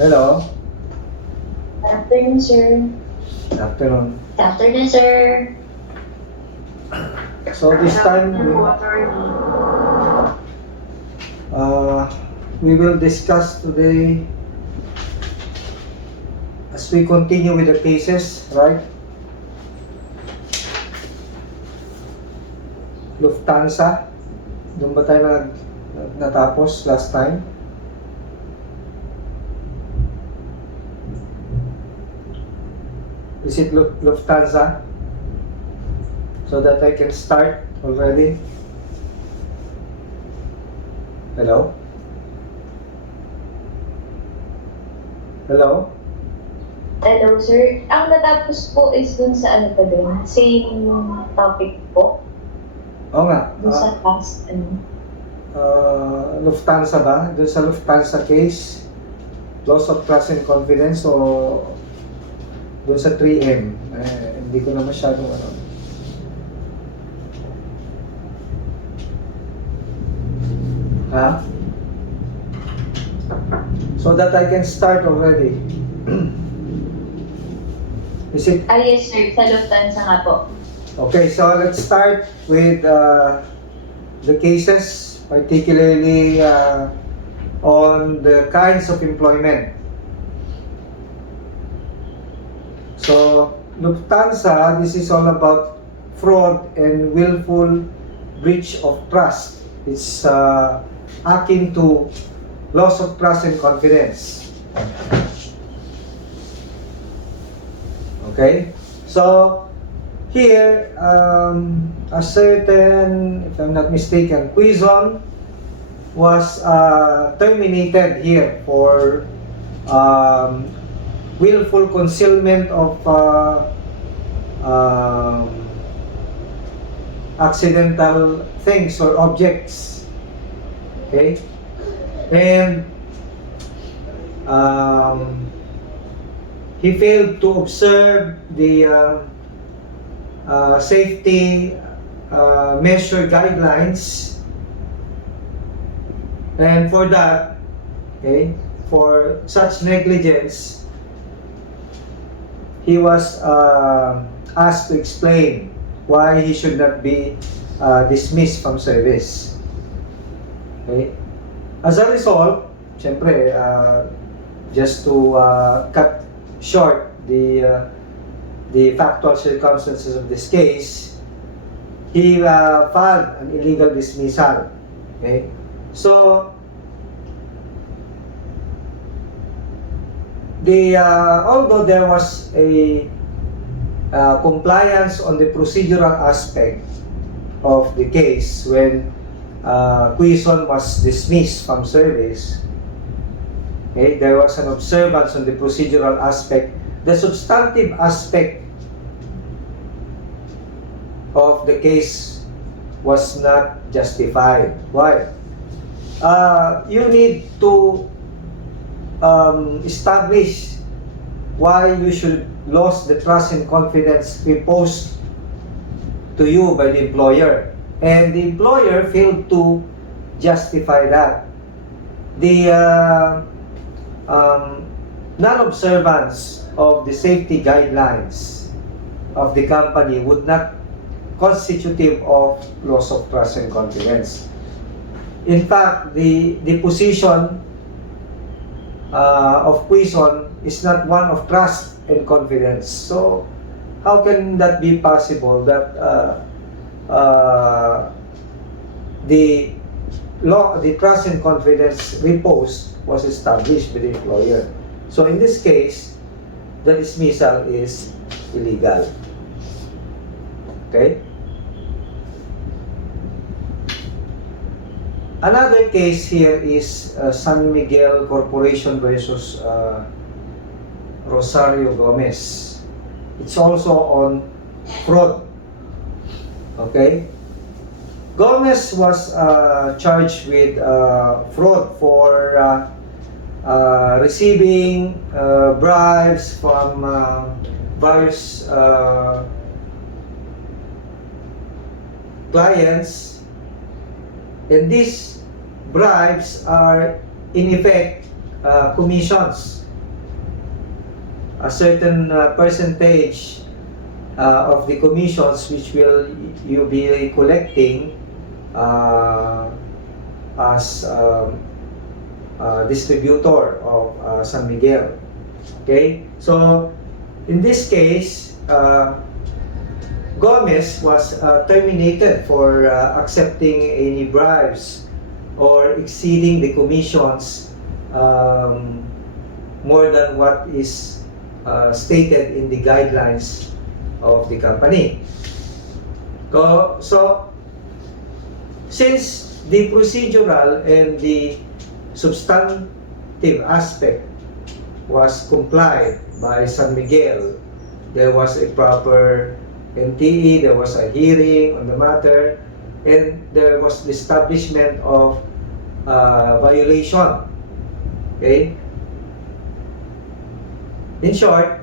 Hello. Good afternoon, sir. Good afternoon. Good afternoon, sir. So this time we will discuss today as we continue with the cases, right? Lufthansa. Doon ba tayo natapos last time? Is it Lufthansa? So that I can start already. Hello? Hello? Hello, sir. Ang natapos po is dun sa ano pa din? Same topic po? Oo nga. Dun sa past, ano? Lufthansa ba? Doon sa Lufthansa case, loss of trust and confidence, o doon sa 3M? Hindi ko na masyadong ano. Ha? So that I can start already. Is it? Yes, sir. Sa Lufthansa nga po. Okay, so let's start with the cases, particularly on the kinds of employment. So, Lufthansa, this is all about fraud and willful breach of trust. It's akin to loss of trust and confidence. Okay? So, here, a certain, if I'm not mistaken, Quizon was terminated here for willful concealment of accidental things or objects. Okay? And he failed to observe the safety measure guidelines, and for that, okay, for such negligence, he was asked to explain why he should not be dismissed from service. Okay? As a result, syempre, just to cut short the factual circumstances of this case, he filed an illegal dismissal. Okay? So, although there was a compliance on the procedural aspect of the case when Quizon was dismissed from service, okay, there was an observance on the procedural aspect. The substantive aspect of the case was not justified. Why? You need to establish why you should lose the trust and confidence reposed to you by the employer, and the employer failed to justify that. The non-observance of the safety guidelines of the company would not constitutive of loss of trust and confidence. In fact, the position of Quizon is not one of trust and confidence. So, how can that be possible that the trust and confidence reposed was established by the employer? So, in this case, the dismissal is illegal. Okay? Another case here is San Miguel Corporation versus Rosario Gomez. It's also on fraud. Okay? Gomez was charged with fraud for receiving bribes from various clients, and these bribes are in effect commissions a certain percentage of the commissions which will you be collecting as distributor of San Miguel. Okay, so in this case, Gomez was terminated for accepting any bribes or exceeding the commissions more than what is stated in the guidelines of the company. So since the procedural and the substantive aspect was complied by San Miguel, there was a proper NTE, there was a hearing on the matter, and there was the establishment of violation. Okay? In short,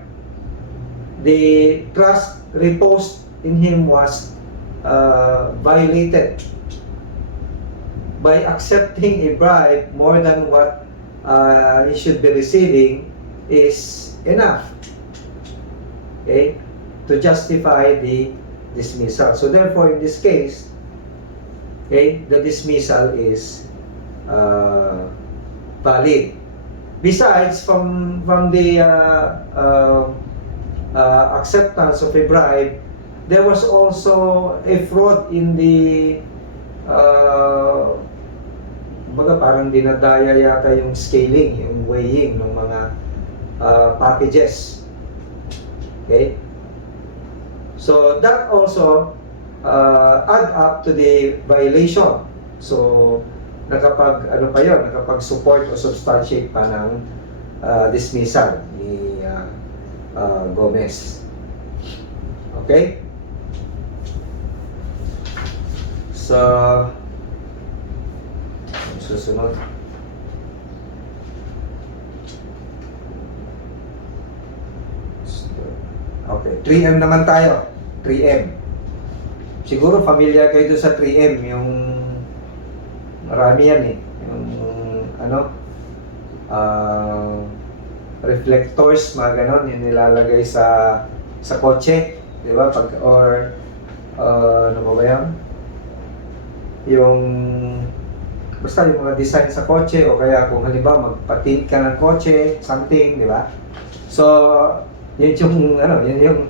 the trust reposed in him was violated by accepting a bribe more than what he should be receiving is enough, okay, to justify the dismissal. So therefore, in this case, okay, the dismissal is valid. Besides, from the acceptance of a bribe, there was also a fraud in the baga parang dinadaya yata yung scaling, yung weighing ng mga packages. Okay? So that also add up to the violation. So nakapag ano pa yun, nakapag-support o substantiate pa ng dismissal ni Gomez. Okay? So susunod. Okay, 3M naman tayo. 3M. Siguro familiar kayo doon sa 3M, yung marami yan eh. Yung ano, reflectors, mga ganon, yung nilalagay sa kotse, di ba? Pag, or ano ba yan? Yung basta yung mga design sa kotse, o kaya kung halimbawa magpatint ka ng kotse, something, di ba? So, yun yung, ano, yun yung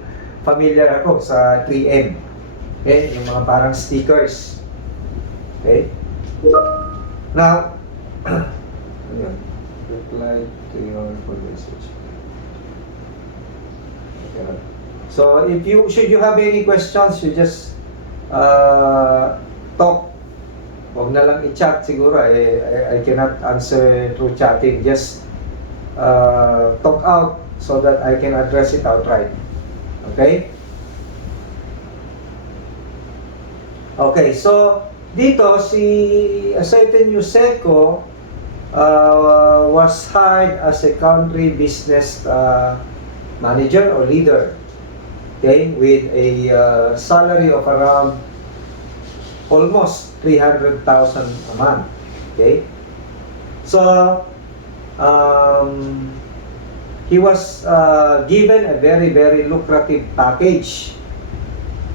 familiar ako sa 3M. Okay? Yung mga parang stickers. Okay? Now, yun. Reply to your message. Okay. So, should you have any questions, you just talk. Huwag na lang i-chat siguro. I cannot answer through chatting. Just talk out so that I can address it outright. Okay? Okay, so dito si a certain Yuseco was hired as a country business manager or leader. Okay, with a salary of around almost 300,000 a month. Okay, so he was given a very, very lucrative package,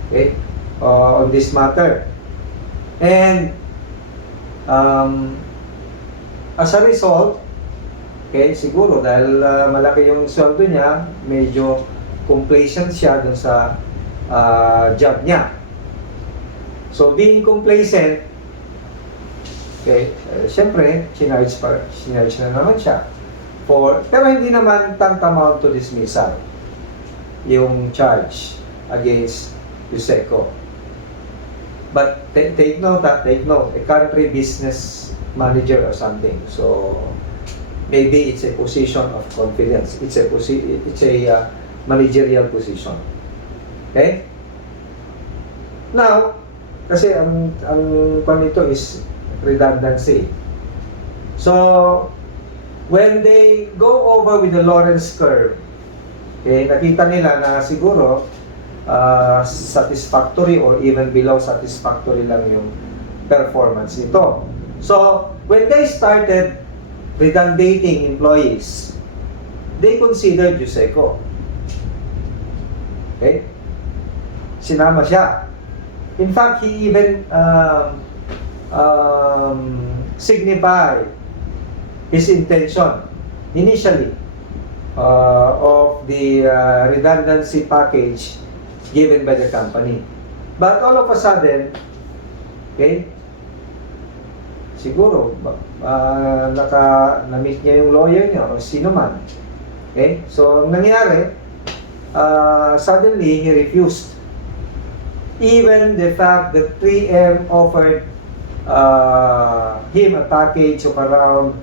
okay, on this matter. And as a result, okay, siguro dahil malaki yung sweldo niya, medyo complacent siya dun sa job niya. So being complacent, okay, syempre, sinarge na naman siya. Pero hindi naman tantamount to dismissal yung charge against Yuseco. But take note, a country business manager or something. So maybe it's a position of confidence. It's a managerial position. Okay? Now, kasi ang kwan nito is redundancy. So when they go over with the Lorentz curve, okay, nakita nila na siguro satisfactory or even below satisfactory lang yung performance nito. So, when they started redundating employees, they considered Yuseco. Okay? Sinama siya. In fact, he even signified his intention initially of the redundancy package given by the company. But all of a sudden, okay, siguro na-meet niya yung lawyer niya o sino man. Okay? So, ang nangyari, suddenly he refused. Even the fact that 3M offered him a package of around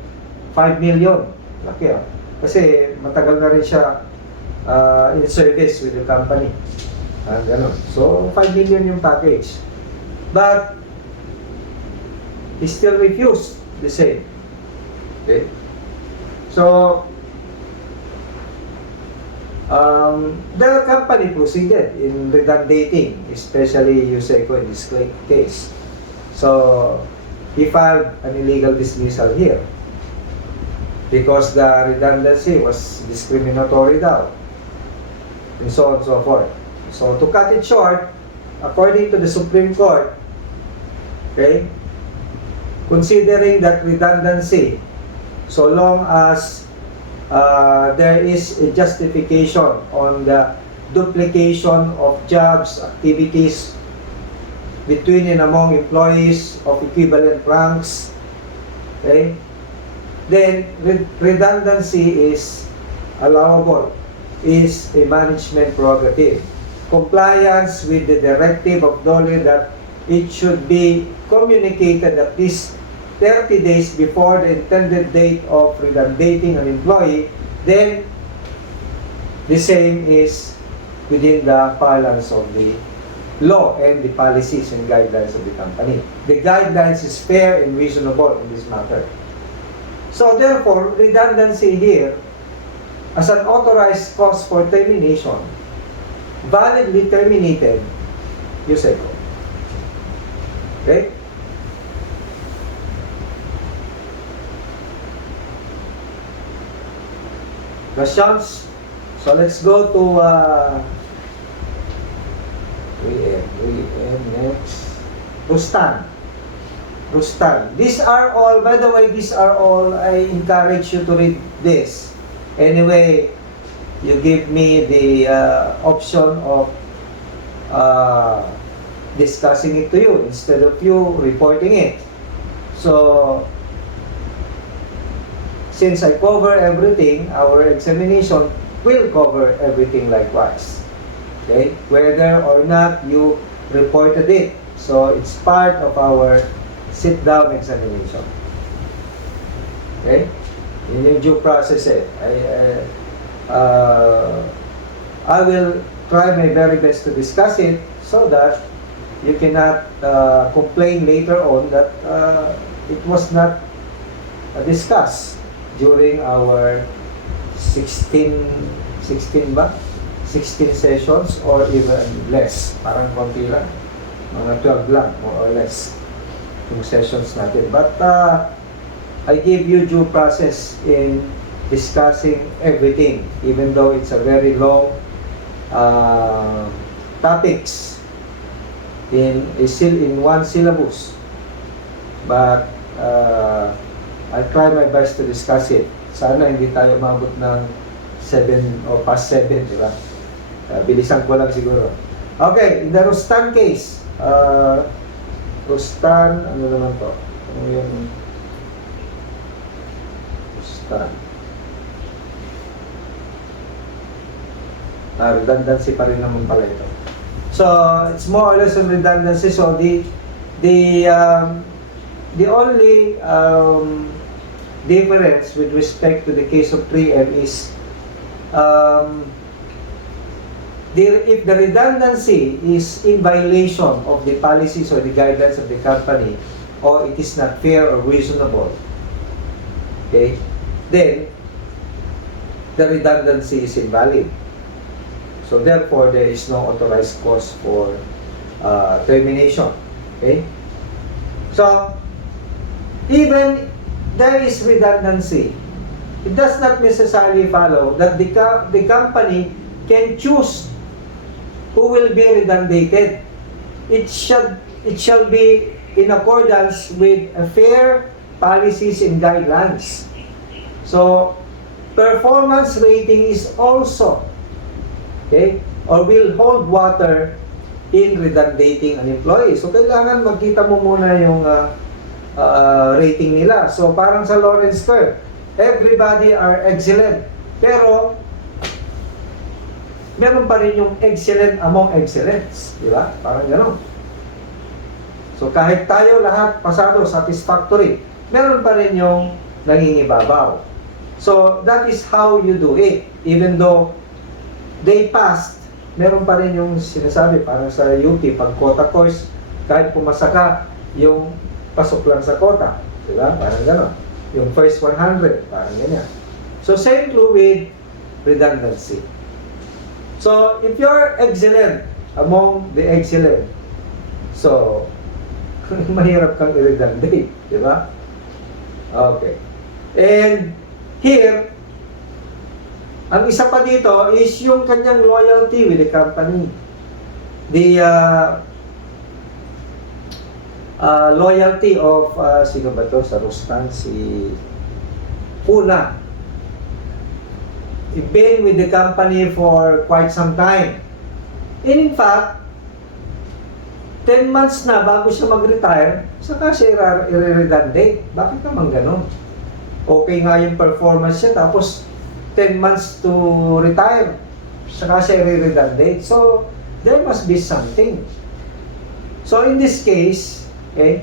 5 million. Laki ah. Kasi matagal na rin siya in service with the company. Ganun. So, 5 million yung package. But, he still refused the same. Okay? So, the company proceeded in redundating, especially Yuseco in this case. So, he filed an illegal dismissal here because the redundancy was discriminatory daw, and so on and so forth. So, to cut it short, according to the Supreme Court, okay, considering that redundancy, so long as there is a justification on the duplication of jobs, activities between and among employees of equivalent ranks, okay, then redundancy is allowable, is a management prerogative. Compliance with the directive of DOLE that it should be communicated at least 30 days before the intended date of redundating an employee, then the same is within the parlance of the law and the policies and guidelines of the company. The guidelines is fair and reasonable in this matter. So therefore, redundancy here as an authorized cause for termination, validly terminated Yuseco. Okay? Questions? So let's go to next. Rustan. These are all, by the way, these are all, I encourage you to read this. Anyway, you give me the option of discussing it to you instead of you reporting it. So, since I cover everything, our examination will cover everything likewise. Okay? Whether or not you reported it. So, it's part of our sit-down examination. Okay? In yung due process I will try my very best to discuss it so that you cannot complain later on that it was not discussed during our 16 sessions or even less. Parang konti lang. Mga 12 lang, more or less, yung sessions natin. But I give you due process in discussing everything, even though it's a very long topics still in one syllabus. But I try my best to discuss it. Sana hindi tayo mabot ng 7 o past 7, di ba? Bilisan ko lang siguro. Okay, in the Rustan case, Rustan, ano naman to? Ano yung Rustan? Redundancy pa rin naman pala ito. So, it's more or less on redundancy. So, the only difference with respect to the case of 3M is if the redundancy is in violation of the policies or the guidelines of the company, or it is not fair or reasonable, okay, then the redundancy is invalid. So therefore, there is no authorized cause for termination. Okay? So, even there is redundancy, it does not necessarily follow that the company can choose who will be redundated. It shall be in accordance with a fair policies and guidelines. So, performance rating is also, okay, or will hold water in redundating an employee. So, kailangan magkita mo muna yung rating nila. So, parang sa Lawrence curve, everybody are excellent. Pero, meron pa rin yung excellent among excellence. Di ba? Parang gano'n. So, kahit tayo lahat pasado, satisfactory, meron pa rin yung nangingibabaw. So, that is how you do it. Even though they passed, meron pa rin yung sinasabi, parang sa UP, pag quota course, kahit pumasa ka, yung pasok lang sa quota. Diba? Parang gano'n. Yung first 100, parang ganyan. So, same true with redundancy. So, if you're excellent among the excellent, so, mahirap kang i-redundate. Diba? Okay. And, here, ang isa pa dito is yung kanyang loyalty with the company. The loyalty of, sino ba to sa Rustan? Si Una. He's been with the company for quite some time. And in fact, 10 months na bago siya mag-retire, saka siya i-redundate. Bakit naman ganun? Okay nga yung performance niya, tapos 10 months to retire, saka siya i-redundate. So, there must be something. So, in this case, okay,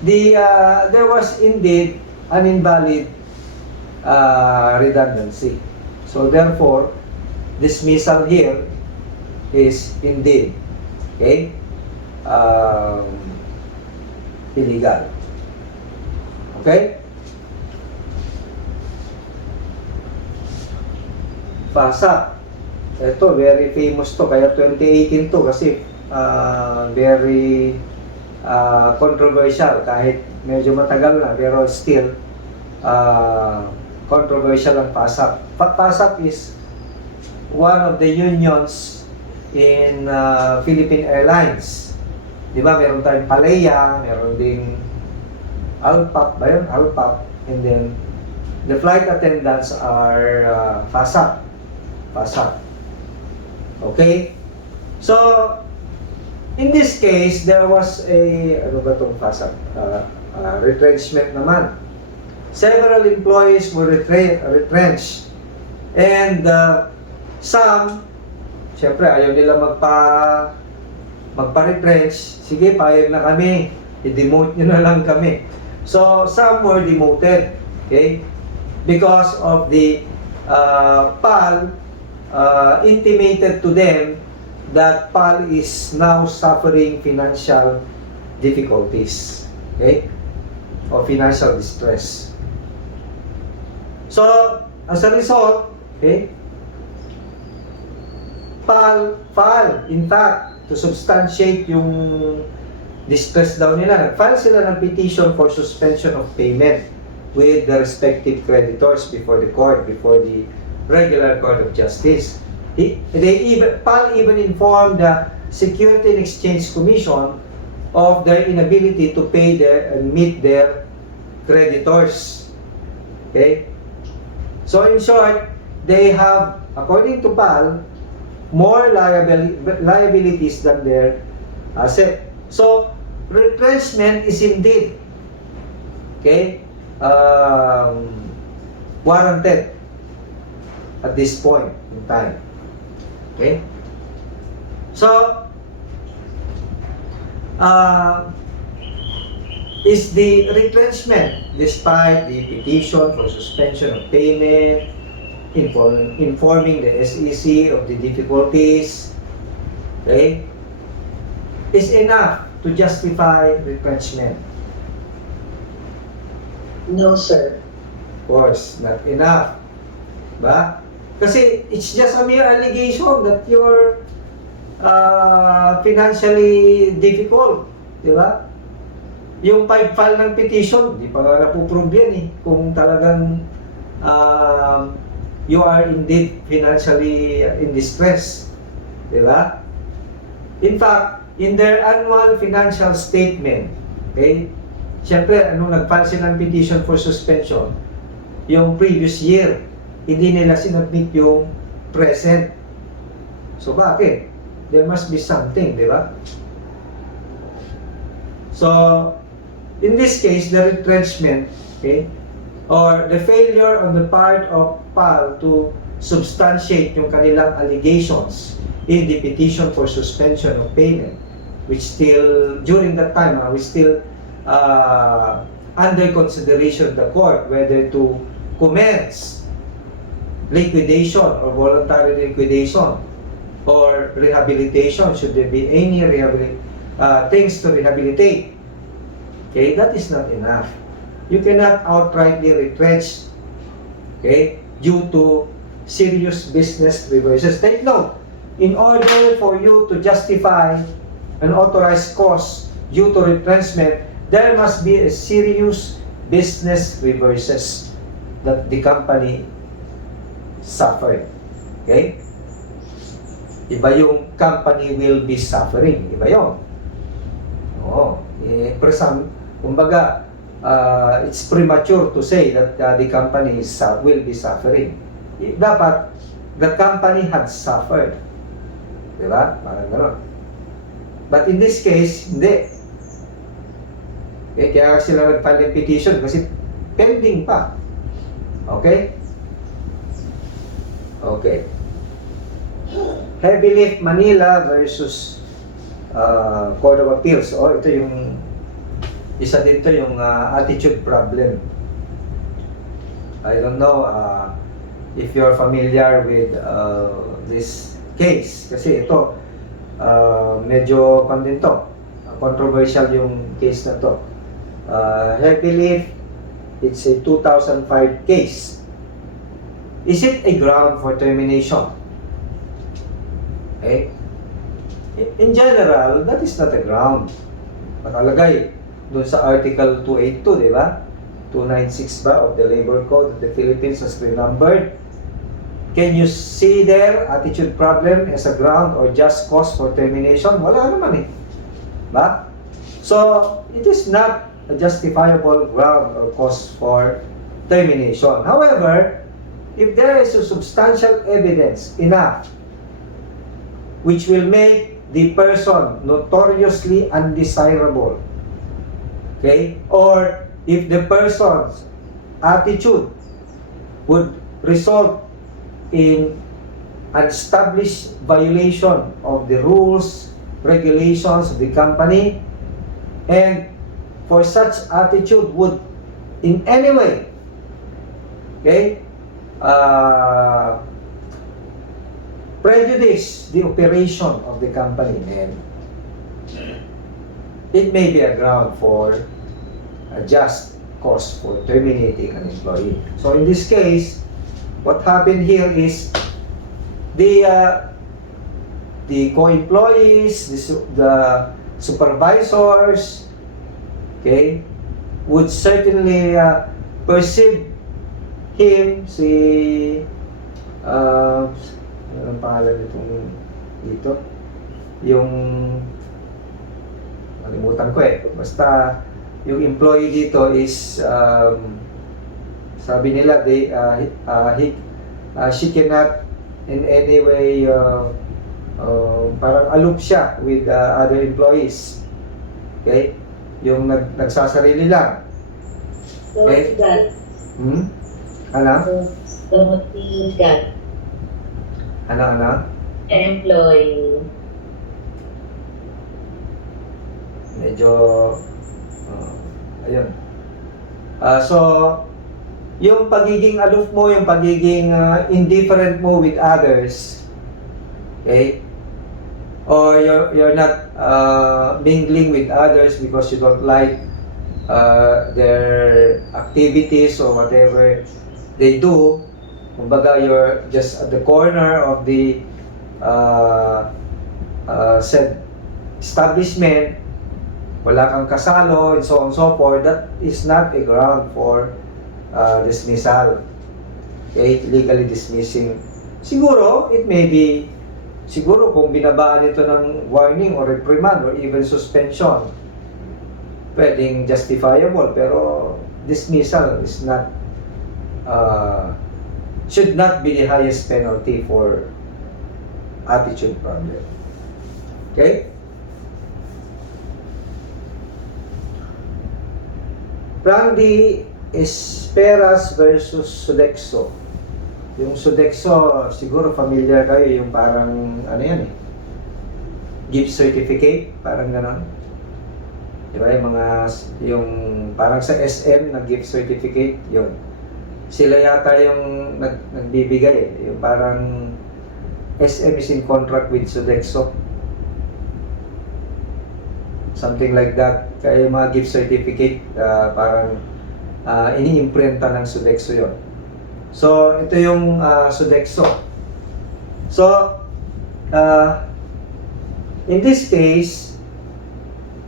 there was indeed an invalid redundancy. So, therefore, dismissal here is indeed, okay, illegal. Okay? FASA. Ito, very famous to. Kaya 2018 to kasi very controversial. Kahit medyo matagal na, pero still controversial ang FASA. FASA is one of the unions in Philippine Airlines. Di ba? Meron tayong Palaya, meron ding ALPAP ba yun? ALPAP. And then, the flight attendants are FASA. FASA. Okay? So, in this case, there was a, ano ba itong FASA? Retrenchment naman. Several employees were retrenched. And some, syempre, ayaw nila magpa-retrench. Sige, payag na kami. I-demote nyo na lang kami. So, some were demoted. Okay? Because of the PAL intimated to them that PAL is now suffering financial difficulties. Okay? Or financial distress. So, as a result, okay, PAL, in fact, to substantiate yung distress daw nila, nag-file sila ng petition for suspension of payment with the respective creditors before the court, before the regular court of justice. PAL even informed the Security and Exchange Commission of their inability to pay and meet their creditors. Okay? So in short, they have, according to PAL, more liabilities than their asset. So, retrenchment is indeed, okay, warranted at this point in time. Okay? So, is the retrenchment, despite the petition for suspension of payment, informing the SEC of the difficulties, okay, is enough to justify retrenchment? No, sir. Of course, not enough. Ba? Kasi it's just a mere allegation that you're financially difficult. Di ba? Yung pag-file ng petition, di pa nga napuprove yan eh. Kung talagang you are indeed financially in distress. Di ba? In fact, in their annual financial statement, okay, siyempre, nag-file sila ng petition for suspension, yung previous year, hindi nila sinubmit yung present. So, bakit? There must be something, di ba? So, in this case, the retrenchment, okay, or the failure on the part of PAL to substantiate yung kanilang allegations in the petition for suspension of payment, which still, during that time, we still under consideration of the court whether to commence liquidation or voluntary liquidation or rehabilitation, should there be any things to rehabilitate. Okay, that is not enough. You cannot outrightly retrench, okay, due to serious business reverses. Take note, in order for you to justify an authorized cause due to retrenchment, there must be a serious business reverses that the company suffered. Okay? Iba yung company will be suffering. Iba yun. Oo. Kumbaga, it's premature to say that the company will be suffering. Dapat, the company had suffered. Diba? Parang gano'n. But in this case, hindi. Okay, kaya sila nag-file ng petition kasi pending pa. Okay? Okay. Heavy Lift Manila versus Court of Appeals. Ito yung isa dito yung attitude problem. I don't know if you're familiar with this case kasi ito medyo controversial yung case na to. Heavy Lift, it's a 2005 case. Is it a ground for termination? Okay? In general, that is not a ground. Nakalagay doon sa Article 282, di ba? 296 ba of the Labor Code of the Philippines has been numbered. Can you see there attitude problem as a ground or just cause for termination? Wala naman eh. Ba? So, it is not a justifiable ground or cause for termination. However, if there is a substantial evidence enough which will make the person notoriously undesirable, okay, or if the person's attitude would result in an established violation of the rules, regulations of the company, and for such attitude would in any way, okay, prejudice the operation of the company, then it may be a ground for a just cause for terminating an employee. So in this case, what happened here is the co-employees, the supervisors, okay, would certainly perceive him, anong pangalan nitong dito? Yung nalimutan ko eh. Basta yung employee dito is sabi nila she cannot in any way parang aloof siya with other employees. Okay? Yung nagsasarili lang. Okay? Ano? Ano? Employee. Medyo ayun. So yung pagiging aloof mo, yung pagiging indifferent mo with others, okay? Or you're not mingling with others because you don't like their activities or whatever they do. Kumbaga, you're just at the corner of the said establishment, wala kang kasalo, and so on and so forth. That is not a ground for dismissal. Okay, legally dismissing. Siguro, it may be, siguro kung binabaan ito ng warning or reprimand or even suspension, pwedeng justifiable, pero dismissal is not, should not be the highest penalty for attitude problem. Okay? Randy Esperas versus Sodexo. Yung Sodexo, siguro familiar kayo, yung parang, ano yan eh, gift certificate, parang gano'n. Diba, yung parang sa SM na gift certificate, yun. Sila yata yung nagbibigay eh, yung parang SM is in contract with Sodexo. Something like that. Kaya yung mga gift certificate, parang ini-imprenta ng Sodexo yon. So, ito yung Sodexo. So, in this case,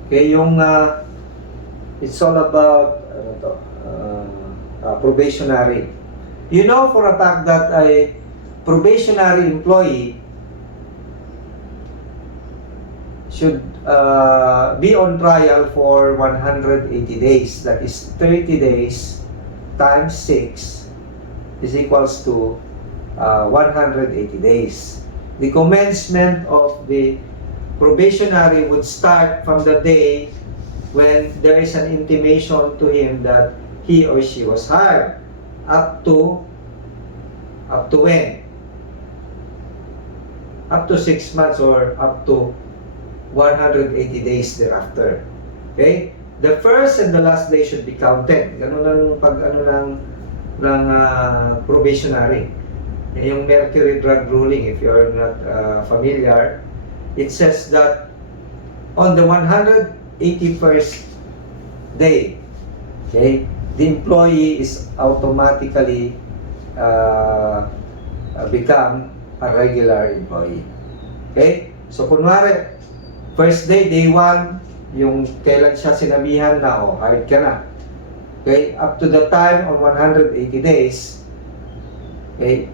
okay, yung it's all about probationary. You know for a fact that a probationary employee should be on trial for 180 days. That is 30 days times 6 is equals to 180 days. The commencement of the probationary would start from the day when there is an intimation to him that he or she was hired, up to when? Up to 6 months or up to 180 days thereafter. Okay? The first and the last day should be counted. Ganun ang pag-ano ng probationary. Yung Mercury drug ruling, if you're not familiar, it says that on the 181st day, okay, the employee is automatically become a regular employee. Okay? So, kunwari, first day, day 1, yung kailan siya sinabihan na, hired ka na. Okay? Up to the time of 180 days, okay,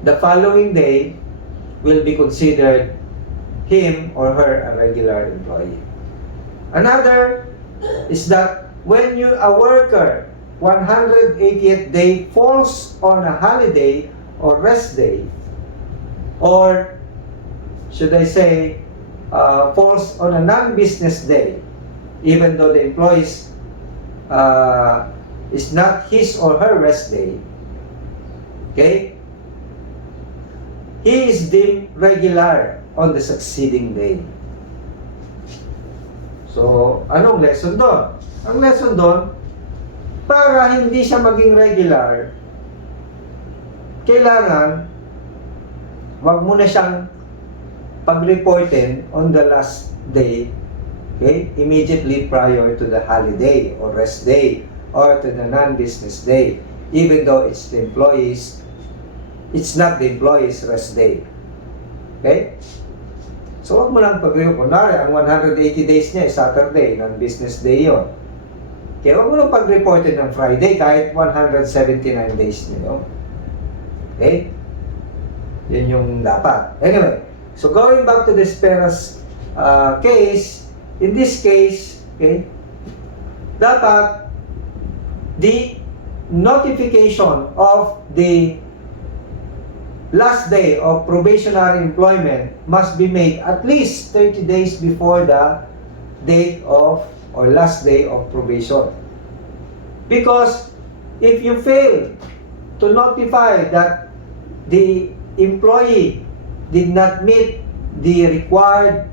the following day will be considered him or her a regular employee. Another is that when a worker 180th day falls on a holiday or rest day, or should I say falls on a non-business day, even though the employee is not his or her rest day, okay, he is deemed regular on the succeeding day. So, anong lesson doon? Ang lesson doon, para hindi siya maging regular, kailangan wag mo na siyang pag-reportin on the last day, okay, immediately prior to the holiday or rest day or to the non-business day, even though it's not the employee's rest day. Okay? So, wag mo lang pag-report. Kunwari, ang 180 days niya is Saturday, non-business day yun. Kaya wag mo lang pag-reportin ng Friday kahit 179 days niya yun. Okay? Yun yung dapat. Anyway, so going back to the Esperas case, in this case, okay, dapat the notification of the last day of probationary employment must be made at least 30 days before the date of or last day of probation. Because if you fail to notify that the employee did not meet the required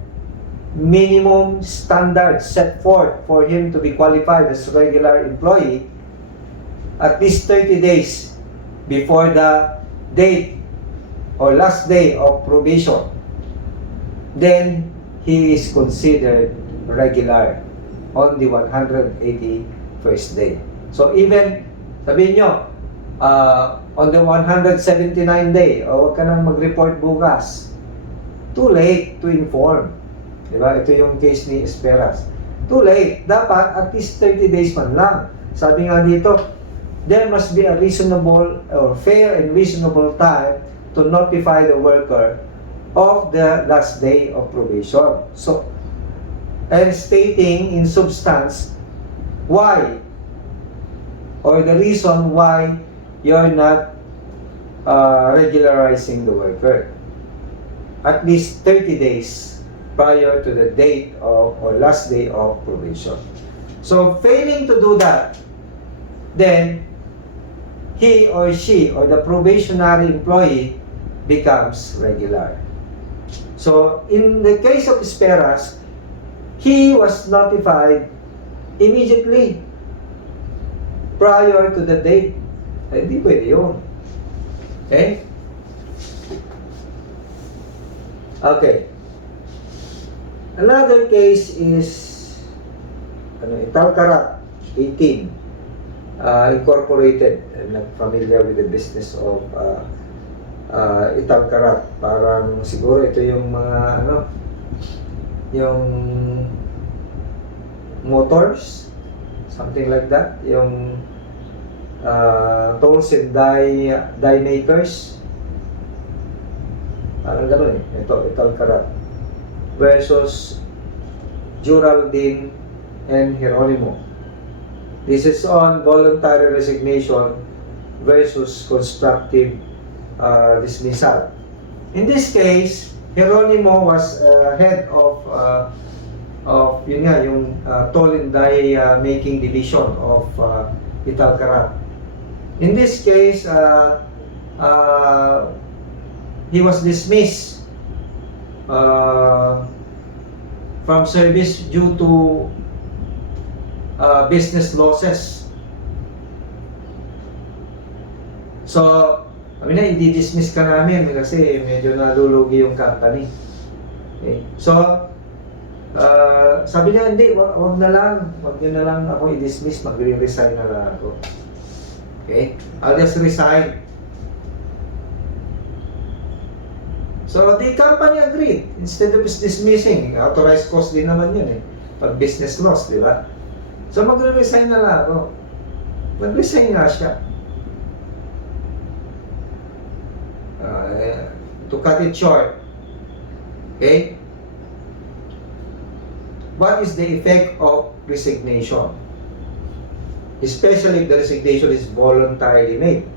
minimum standards set forth for him to be qualified as regular employee at least 30 days before the date or last day of probation, then he is considered regular on the 181st day. So even, sabihin nyo, on the 179 day, huwag ka nang mag-report bukas. Too late to inform. Diba? Ito yung case ni Esperas. Too late. Dapat at least 30 days man lang. Sabi nga dito, there must be a reasonable or fair and reasonable time to notify the worker of the last day of probation. So, and stating in substance why or the reason why you're not regularizing the worker. At least 30 days prior to the date of or last day of probation. So, failing to do that, then he or she or the probationary employee becomes regular. So, in the case of Esperas, he was notified immediately prior to the date. Hindi pwede yun. Okay? Okay. Another case is Italcarat 18 Incorporated. I'm not familiar with the business of Italcarat. Parang siguro ito yung mga yung motors, something like that, yung tools and die makers, parang gano'n ito Italcarat versus Juraldin and Geronimo. This is on voluntary resignation versus constructive dismissal. In this case, Geronimo was head of yun nga, yung toll and die making division of Italcarat. In this case, he was dismissed from service due to business losses. So, sabi na, i-dismiss ka namin kasi medyo nalulugi yung company. Okay. So, sabi niya, hindi, wag na lang. Wag niyo na lang ako i-dismiss, magre-resign na lang ako. Okay? I'll just resign. So, the company agreed. Instead of dismissing, authorized cause din naman yun pag business loss, di ba? So, magre-resign na lang ako. Mag-resign nga siya. To cut it short. Okay? What is the effect of resignation? Especially if the resignation is voluntarily made.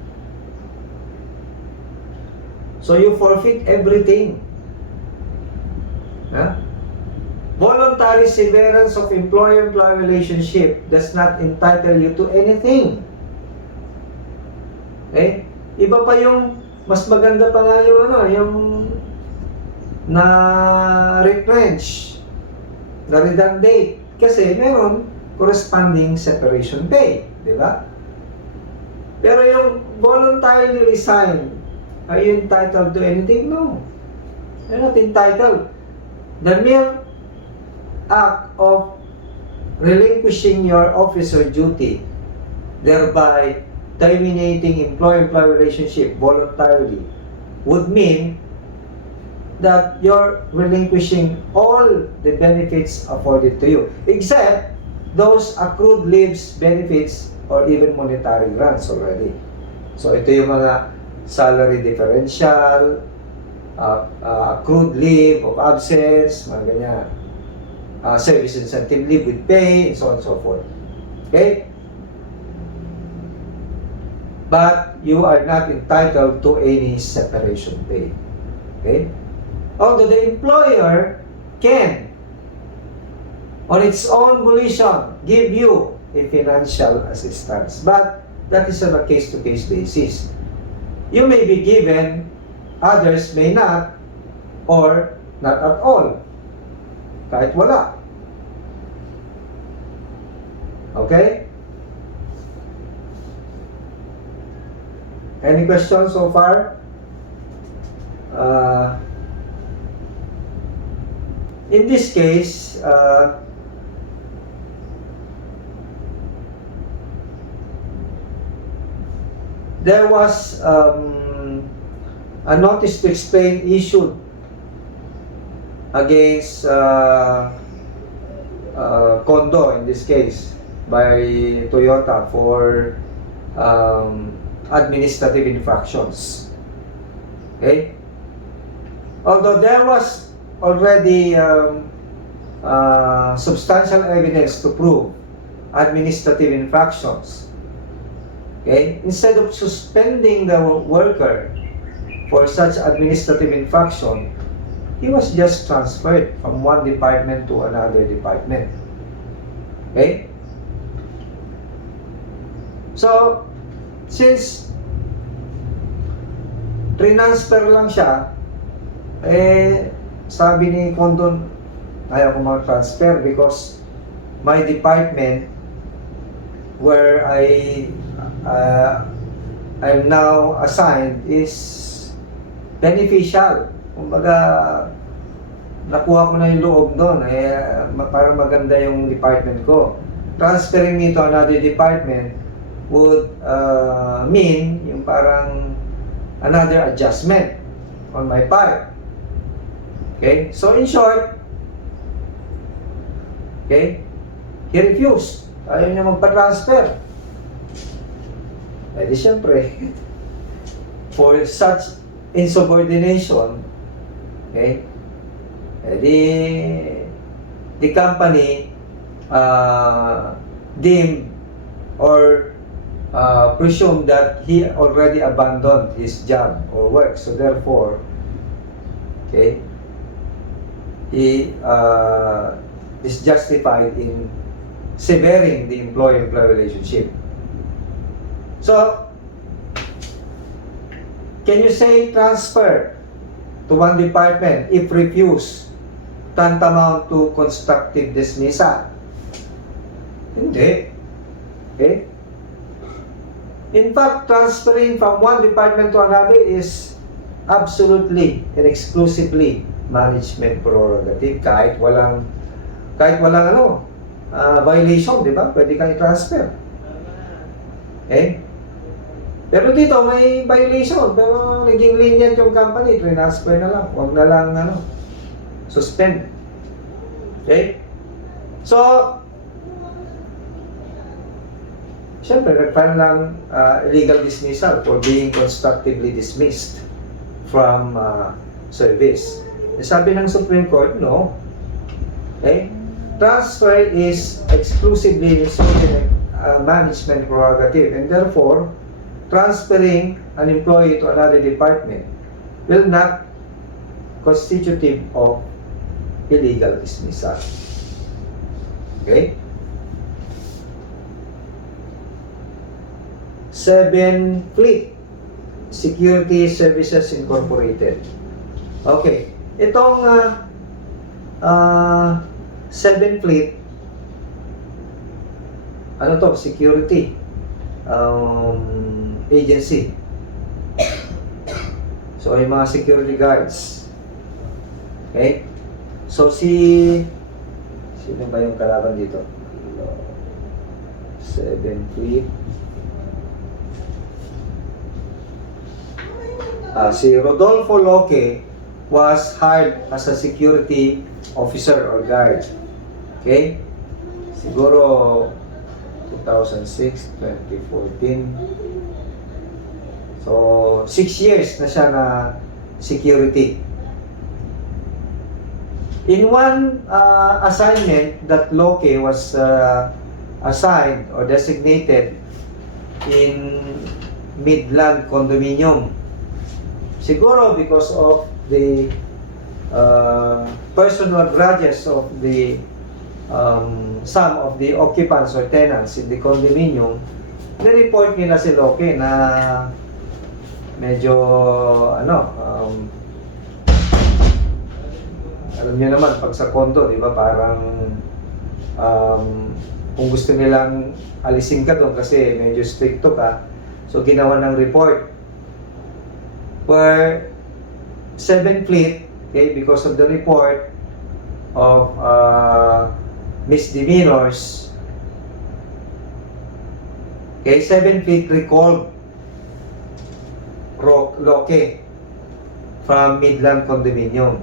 So you forfeit everything. Huh? Voluntary severance of employer-employee relationship does not entitle you to anything. Okay? Iba pa yung mas maganda pa nga yung yung na retrench, na redundant, kasi meron corresponding separation pay, di ba? Pero yung voluntarily resign, are you entitled to anything? No. You're not entitled. The mere act of relinquishing your office or duty, thereby terminating employer-employee relationship voluntarily, would mean that you're relinquishing all the benefits afforded to you, except those accrued leaves benefits or even monetary grants already. So ito yung mga salary differential, accrued leave of absence, mga ganyan, service incentive leave with pay, and so on and so forth. Okay? But you are not entitled to any separation pay. Okay? Although the employer can, on its own volition, give you a financial assistance. But that is on a case-to-case basis. You may be given, others may not, or not at all. Kahit wala. Okay? Any questions so far? In this case, there was a notice to explain issued against Kondo, in this case, by Toyota for administrative infractions. Okay? Although there was already substantial evidence to prove administrative infractions, okay, instead of suspending the worker for such administrative infraction, he was just transferred from one department to another department. Okay? So, since transfer lang siya, sabi ni Condon, ayaw ko mag-transfer because my department where I'm now assigned is beneficial. Kumbaga, nakuha ko na yung loob doon, parang maganda yung department ko. Transferring me to another department would mean yung parang another adjustment on my part. Okay? So in short, okay, he refused. Ayaw niya magpa-transfer. Eh di syempre, for such insubordination, okay, the company deemed or presumed that he already abandoned his job or work. So therefore, okay, he is justified in severing the employee-employee relationship. So, can you say transfer to one department if refused tantamount to constructive dismissal? Hindi. Okay? In fact, transferring from one department to another is absolutely and exclusively management prerogative kahit walang violation, di ba? Pwede kang i-transfer. Okay? Pero dito may violation, pero naging lenient yung company, transfer na lang, huwag na lang suspend. Okay? So, siyempre, nag-file lang illegal dismissal for being constructively dismissed from service. Sabi ng Supreme Court, no. Okay? Transfer is exclusively management prerogative, and therefore, transferring an employee to another department will not constitutive of illegal dismissal. Okay? 7 Fleet Security Services Incorporated. Okay. Itong 7 Fleet, ano to? Security agency. So, yung mga security guards. Okay? So, sino ba yung kalaban dito? 7 Fleet. Si Rodolfo Loque was hired as a security officer or guard. Okay? Siguro 2006, 2014. So, 6 years na siya na security. In one assignment that Loque was assigned or designated in Midland Condominium. Siguro because of the personal grudges of the some of the occupants or tenants in the condominium, nireport nila si Loque na medyo alam niyo naman pag sa condo, di ba, parang kung gusto nilang alisin ka doon kasi medyo stricto ka, so ginawa ng report where 7 Fleet, okay, because of the report of misdemeanors, okay, 7 Fleet recalled Loque from Midland Condominium.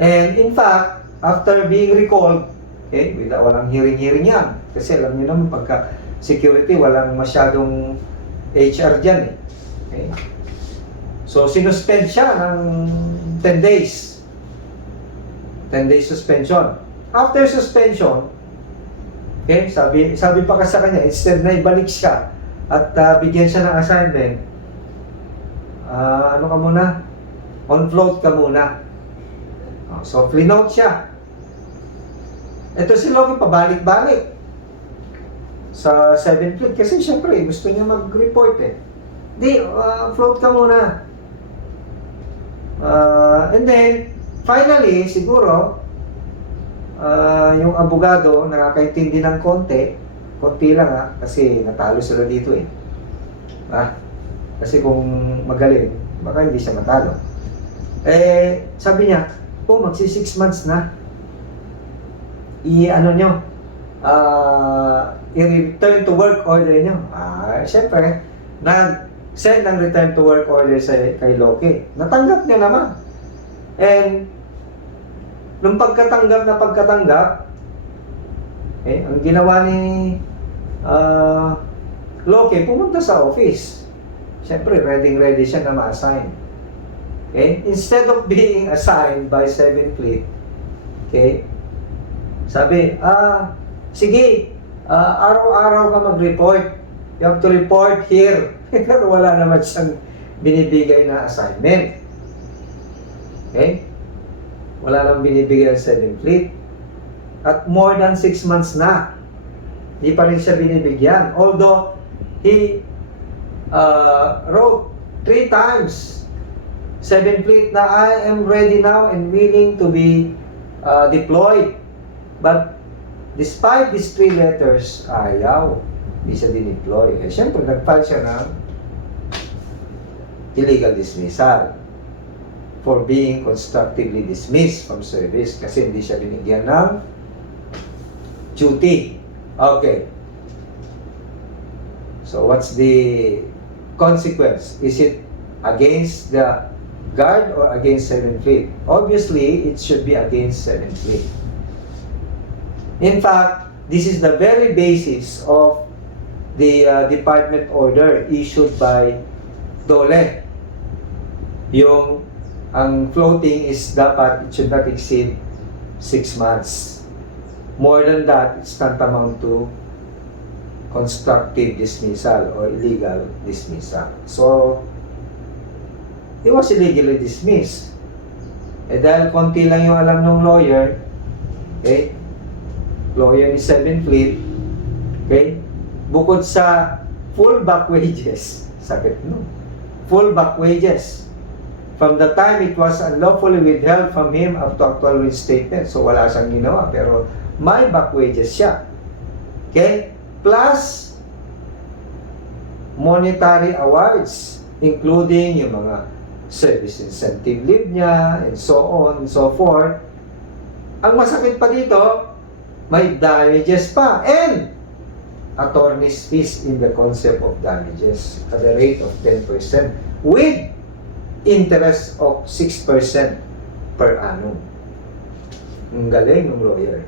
And in fact, after being recalled, okay, walang hearing yan. Kasi alam niyo naman, pagka security, walang masyadong HR dyan eh. Okay? So, sinuspend siya ng 10 days. 10 days suspension. After suspension, okay, sabi pa kasi sa kanya, instead na ibalik siya at bigyan siya ng assignment, ano ka muna? On float ka muna. So, free note siya. Ito si Loki pabalik-balik sa 7th fleet kasi syempre gusto niya mag-report eh. Di, float ka muna. And then, finally, siguro, yung abogado nakakaintindi ng konti lang kasi natalo sila dito eh. Kasi kung magaling, baka hindi siya matalo. Eh, sabi niya, magsi 6 months na. I-return to work order nyo. Syempre, nag-send ng return to work order kay Loki. Natanggap niya naman. And, nung pagkatanggap, ang ginawa ni Loki, pumunta sa office. Syempre, ready siya na ma-assign. Okay? Instead of being assigned by 7th Fleet, okay, sabi, sige, araw-araw ka mag-report. You have to report here. Pero wala naman siyang binibigay na assignment. Okay? Wala nang binibigay ang 7th Fleet. At more than 6 months na, hindi pa rin siya binibigyan. Although, he wrote 3 times, 7th Fleet, na I am ready now and willing to be deployed. But despite these 3 letters, ayaw. Hindi siya dineploy. Siyempre, nag-file siya ng illegal dismissal for being constructively dismissed from service kasi hindi siya binigyan ng duty. Okay. So, what's the consequence? Is it against the guard or against 7th Fleet? Obviously, it should be against 7th Fleet. In fact, this is the very basis of the department order issued by DOLE. Ang floating is dapat, it should not exceed 6 months. More than that, it's tantamount to constructive dismissal or illegal dismissal. So, he was illegally dismissed. Dahil konti lang yung alam ng lawyer, okay, lawyer ni 7th Fleet, okay, bukod sa full back wages, sakit no? Full back wages, from the time it was unlawfully withheld from him up to actual reinstatement, so wala siyang ginawa, pero may back wages siya. Okay? Plus, monetary awards, including yung mga service incentive leave niya, and so on and so forth. Ang masakit pa dito, may damages pa, and attorney's fees in the concept of damages at the rate of 10% with interest of 6% per annum. Ang galing ng lawyer.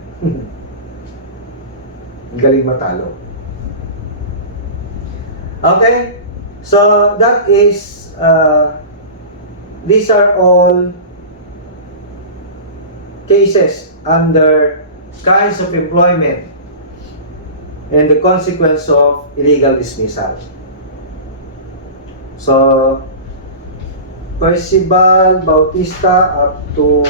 Ang galing matalo. Okay? So, that is, these are all cases under kinds of employment and the consequence of illegal dismissal. So, Percival Bautista up to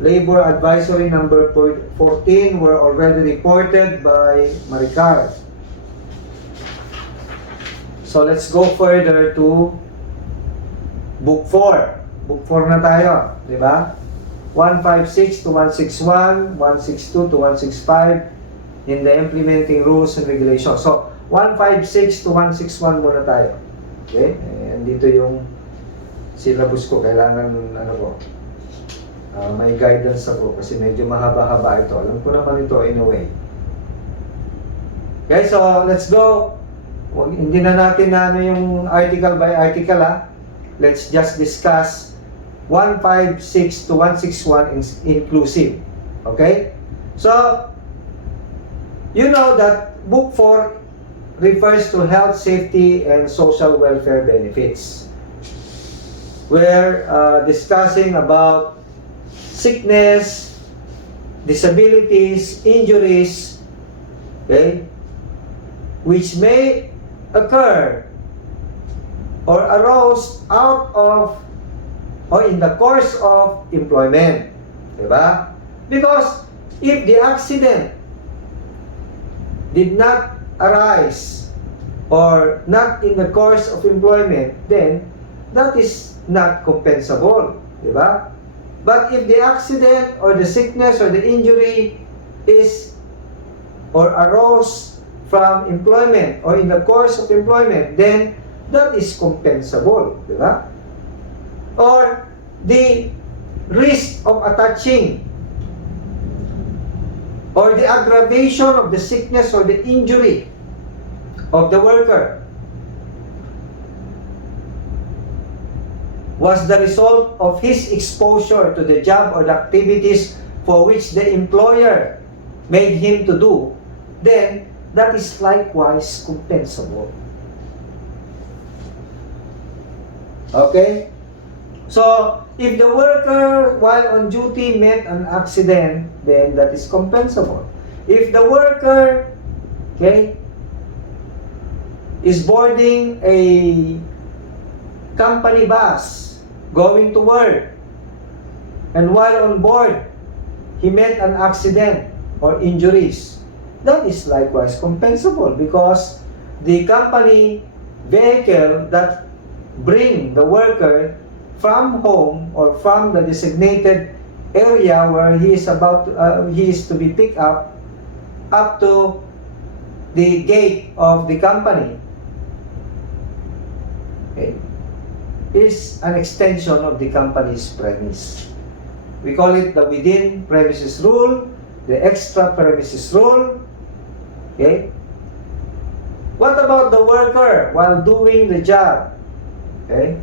Labor Advisory number 14 were already reported by Maricar. So, let's go further to Book 4. Book 4 na tayo, di ba? 156 to 161, 162 to 165 in the implementing rules and regulations. So, 156 to 161 muna tayo. Okay? And dito yung syllabus ko. Kailangan, may guidance ako kasi medyo mahaba-haba ito. Alam ko naman ito in a way. Okay, so let's go. Hindi na natin na yung article by article Let's just discuss 156 to 161 inclusive. Okay? So, you know that Book 4 refers to health, safety, and social welfare benefits. We're discussing about sickness, disabilities, injuries, okay, which may occur or arose out of or in the course of employment. Diba? Because if the accident did not arise or not in the course of employment, then that is not compensable. Diba? But if the accident or the sickness or the injury is or arose from employment or in the course of employment, then that is compensable. Diba? Or the risk of attaching or the aggravation of the sickness or the injury of the worker was the result of his exposure to the job or the activities for which the employer made him to do, then that is likewise compensable. Okay? So, if the worker while on duty met an accident, then that is compensable. If the worker, okay, is boarding a company bus going to work, and while on board, he met an accident or injuries, that is likewise compensable because the company vehicle that bring the worker from home or from the designated area where he is he is to be picked up to the gate of the company, okay, is an extension of the company's premise. We call it the within premises rule, the extra premises rule. Okay? What about the worker while doing the job? Okay?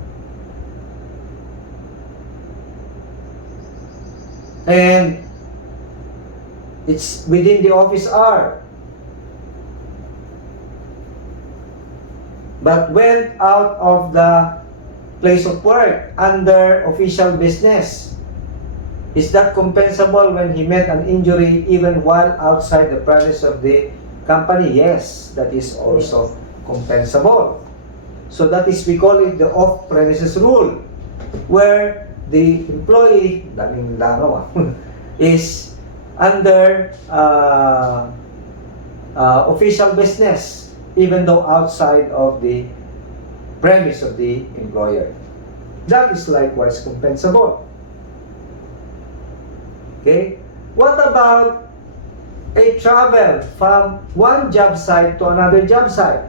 And it's within the office hour, but went out of the place of work under official business. Is that compensable when he met an injury even while outside the premise of the company? Yes, that is also compensable. So that is, we call it the off-premises rule, where the employee, daming langaw, is under official business even though outside of the premise of the employer. That is likewise compensable. Okay? What about a travel from one job site to another job site?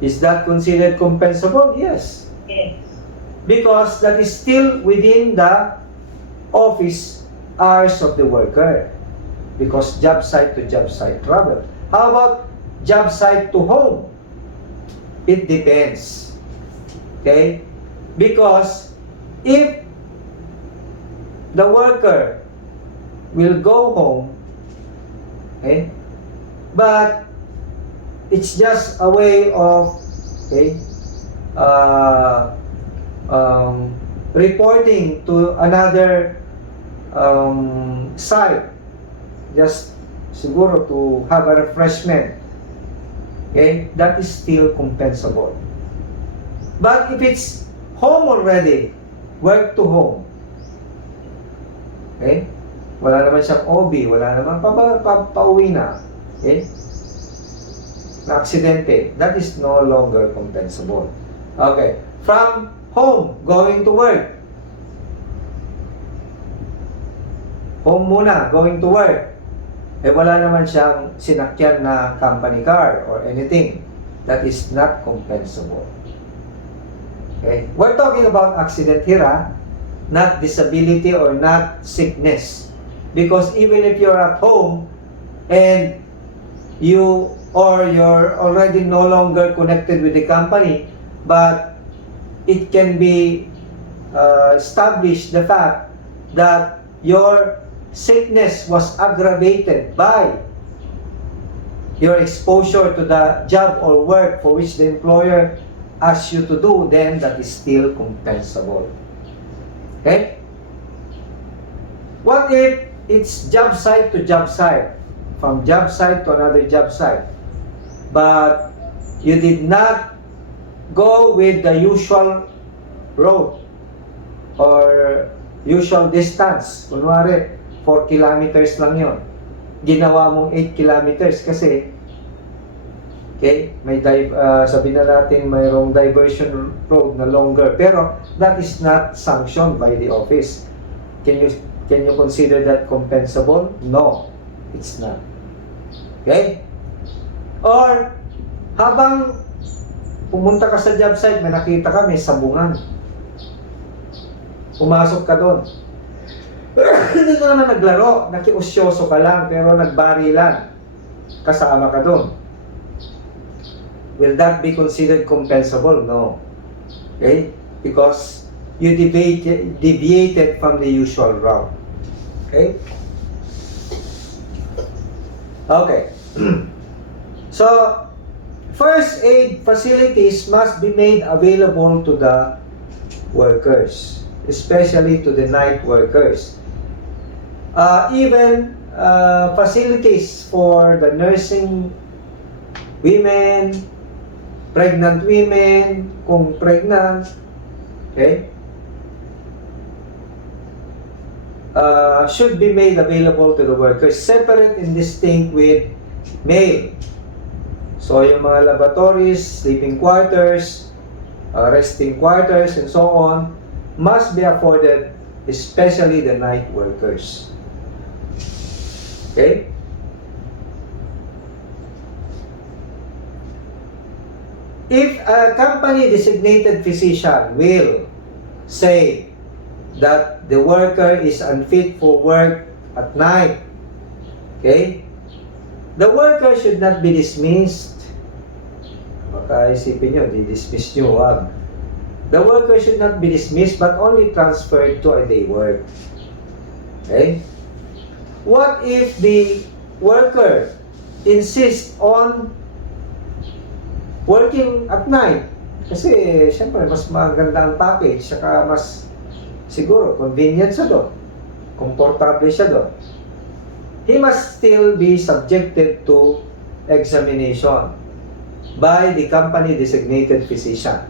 Is that considered compensable? Yes. Yes. Because that is still within the office hours of the worker. Because job site to job site travel. How about job site to home? It depends. Okay? Because if the worker will go home, okay, but it's just a way of, okay, reporting to another site, just siguro to have a refreshment, okay, that is still compensable. But if it's home already, work to home, okay, wala naman siyang OB, wala naman pauwi na, okay, na aksidente, that is no longer compensable. Okay, from home, going to work. Home muna, going to work. Eh wala naman siyang sinakyan na company car or anything. That is not compensable. Okay? We're talking about accident here, not disability or not sickness. Because even if you're at home and you're already no longer connected with the company, but it can be established the fact that your sickness was aggravated by your exposure to the job or work for which the employer asks you to do, then that is still compensable. Okay? What if it's job site to job site, from job site to another job site, but you did not go with the usual road or usual distance? Kunwari, 4 kilometers lang yon. Ginawa mong 8 kilometers kasi may sabi na natin mayroong diversion road na longer, pero that is not sanctioned by the office. Can you consider that compensable? No, it's not. Okay? Or habang pumunta ka sa job site, may nakita ka, may sabungan. Pumasok ka doon. Hindi ka naman naglaro, nakiusyoso ka lang, pero nagbarilan. Kasama ka doon. Will that be considered compensable? No. Okay? Because you deviated from the usual route. Okay? Okay. So, first aid facilities must be made available to the workers, especially to the night workers. Even facilities for the nursing women, pregnant women, kung pregnant, okay, should be made available to the workers, separate and distinct with male. So, yung mga lavatories, sleeping quarters, resting quarters, and so on, must be afforded, especially the night workers. Okay? If a company-designated physician will say that the worker is unfit for work at night, okay, the worker should not be dismissed. Baka isipin nyo, di-dismiss nyo, wag. The worker should not be dismissed but only transferred to a day work. Okay? What if the worker insists on working at night? Kasi, syempre, mas maganda ang package, saka mas siguro, convenient siya doon. Komportable siya doon. He must still be subjected to examination by the company-designated physician.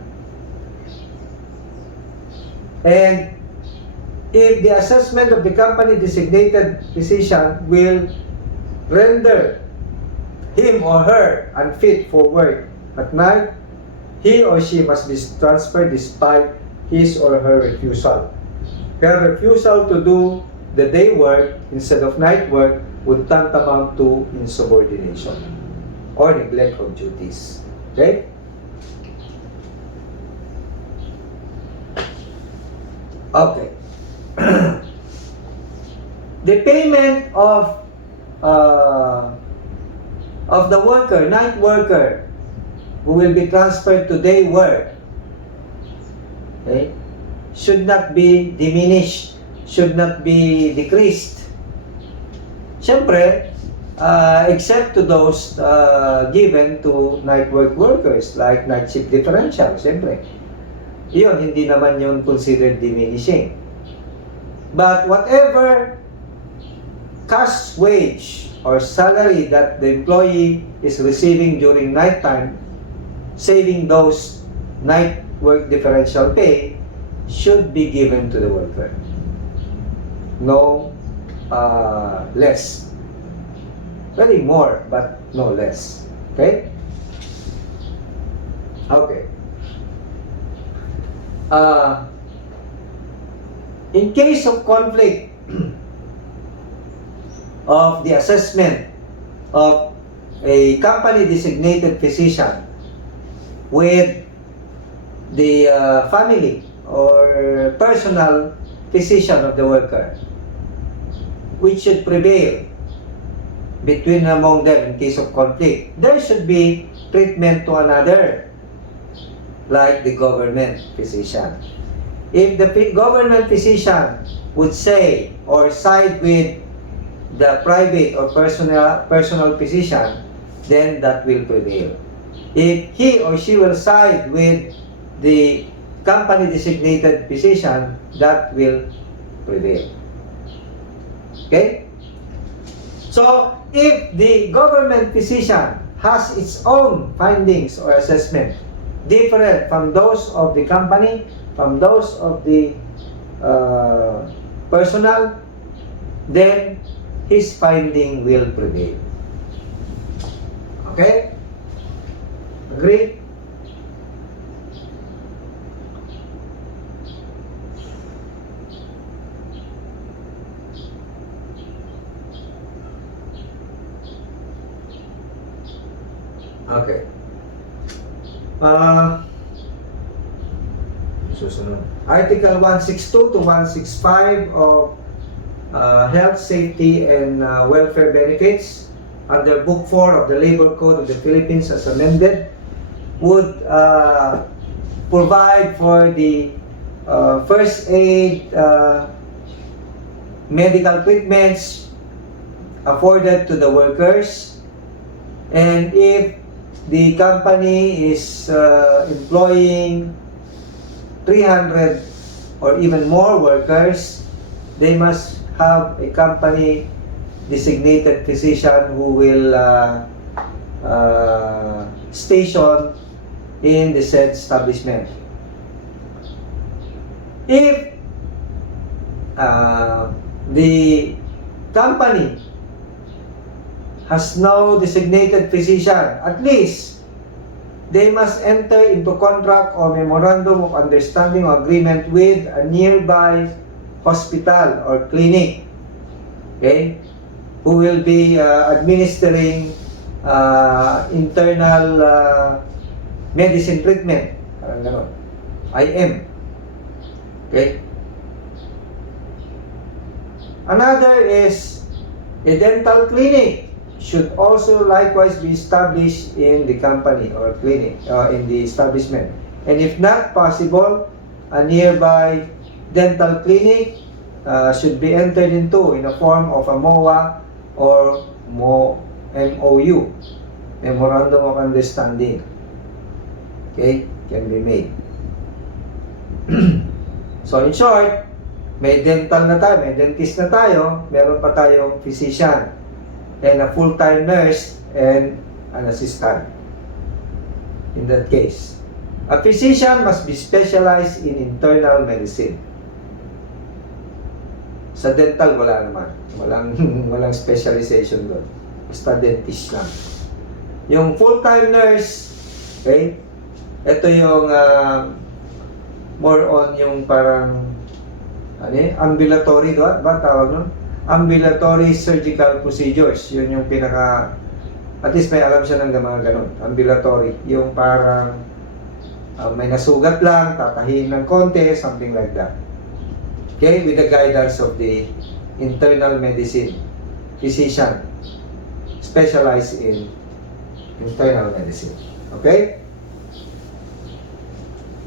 And if the assessment of the company-designated physician will render him or her unfit for work at night, he or she must be transferred despite his or her refusal. Her refusal to do the day work instead of night work would tantamount to insubordination or neglect of duties. Okay? Okay. The payment of the worker, night worker, who will be transferred to day work, okay, should not be diminished, should not be decreased. Siyempre, except to those given to night work workers, like night shift differential, siyempre. Iyon, hindi naman yun considered diminishing. But whatever cash wage or salary that the employee is receiving during nighttime, saving those night work differential pay, should be given to the worker. No less. Really more, but no less. Okay? Okay. In case of conflict of the assessment of a company-designated physician with the family or personal physician of the worker, which should prevail between among them in case of conflict, there should be treatment to another, like the government physician. If the government physician would say or side with the private or personal physician, then that will prevail. If he or she will side with the company designated physician, that will prevail. Okay? So, if the government physician has its own findings or assessment different from those of the company, from those of the personnel, then his finding will prevail. Okay? Agree? Okay. Susunod. Article 162 to 165 of Health, Safety, and Welfare Benefits under Book 4 of the Labor Code of the Philippines as amended would provide for the first aid medical treatments afforded to the workers, and if the company is employing 300 or even more workers, they must have a company designated physician who will station in the said establishment. If the company has no designated physician, at least they must enter into contract or memorandum of understanding or agreement with a nearby hospital or clinic, okay, who will be administering internal medicine treatment, parang ganon, IM. Okay? Another is a dental clinic should also likewise be established in the company or clinic, in the establishment. And if not possible, a nearby dental clinic should be entered into in a form of a MOA or MOU, Memorandum of Understanding. Okay, can be made. So in short, may dental na tayo, may dentist na tayo, meron pa tayong physician, and a full-time nurse, and an assistant. In that case, a physician must be specialized in internal medicine. Sa dental, wala naman. Walang specialization doon. Basta dentist lang. Yung full-time nurse, okay, ito yung more on yung parang ambulatory doon, ba tawag nun? Ambulatory surgical procedures. Yun yung pinaka, at least may alam siya ng mga ganun. Ambulatory. Yung parang may nasugat lang, tatahiin ng konti, something like that. Okay? With the guidance of the internal medicine physician specialized in internal medicine. Okay?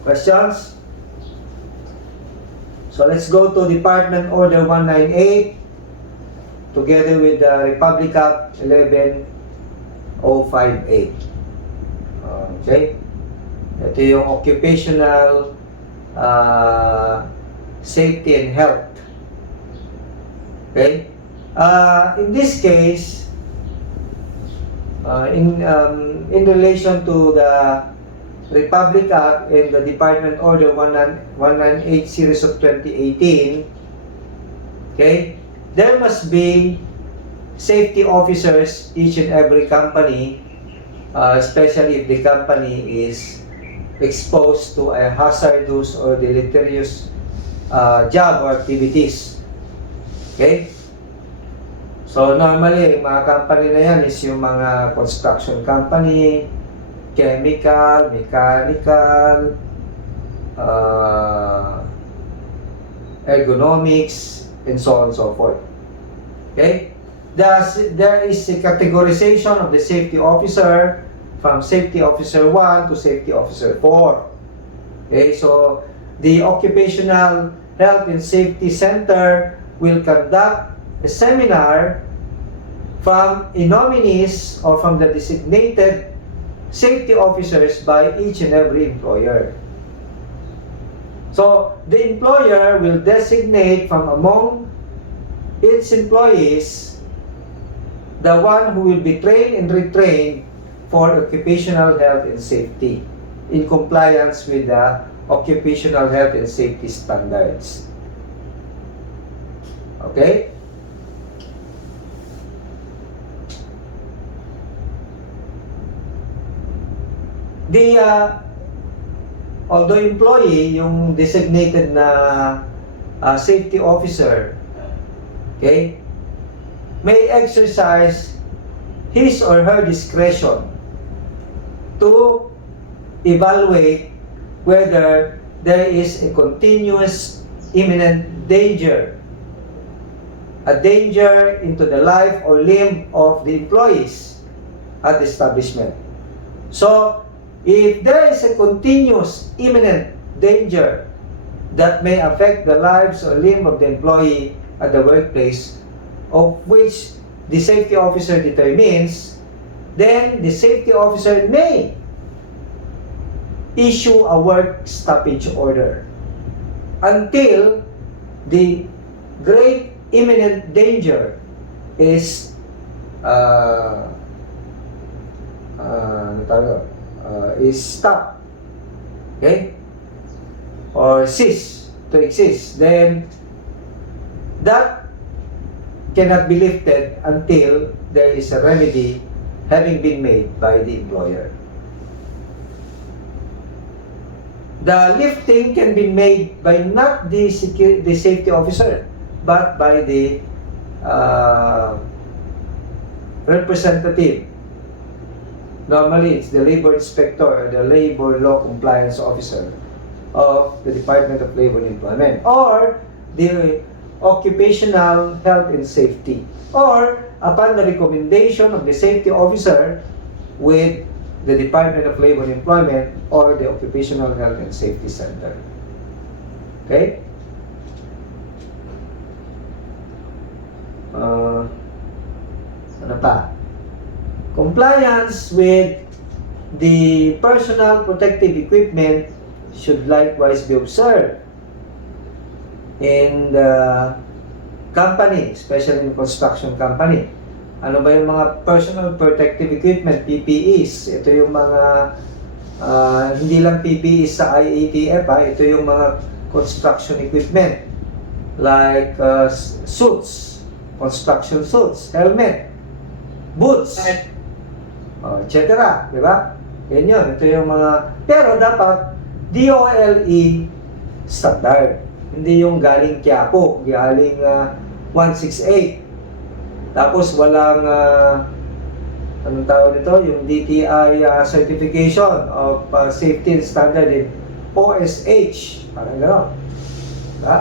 Questions? So let's go to Department Order 198 together with the Republic Act 11058. Okay? Ito yung occupational safety and health. Okay? In this case, in relation to the Republic Act and the Department Order 198 series of 2018, okay, there must be safety officers each and every company, especially if the company is exposed to a hazardous or deleterious job or activities. Okay? So normally, mga company na yan is yung mga construction company, chemical, mechanical, ergonomics, and so on and so forth. Okay? There is a categorization of the safety officer from safety officer 1 to safety officer 4. Okay? So, the Occupational Health and Safety Center will conduct a seminar from a nominees or from the designated safety officers by each and every employer. So, the employer will designate from among its employees the one who will be trained and retrained for occupational health and safety in compliance with the occupational health and safety standards. Okay? Although employee, yung designated na safety officer, okay, may exercise his or her discretion to evaluate whether there is a continuous imminent danger, a danger into the life or limb of the employees at the establishment. So, if there is a continuous imminent danger that may affect the lives or limb of the employee at the workplace, of which the safety officer determines, then the safety officer may issue a work stoppage order until the great imminent danger is is stopped, okay, or cease to exist. Then that cannot be lifted until there is a remedy having been made by the employer. The lifting can be made by not the safety officer, but by the representative. Normally, it's the labor inspector or the labor law compliance officer of the Department of Labor and Employment, or the occupational health and safety, or upon the recommendation of the safety officer with the Department of Labor and Employment or the Occupational Health and Safety Center. Okay? Ano pa? Compliance with the personal protective equipment should likewise be observed in the company, especially in construction company. Ano ba yung mga personal protective equipment, PPEs? Ito yung mga, hindi lang PPEs sa IATF, ito yung mga construction equipment like suits, construction suits, helmet, boots, etc. Diba? Yan yun. Ito yung mga, pero dapat DOLE standard. Hindi yung galing Quiapo, galing 168. Tapos walang, anong tawag nito? Yung DTI certification of safety and standard in OSH. Parang gano'n. Diba?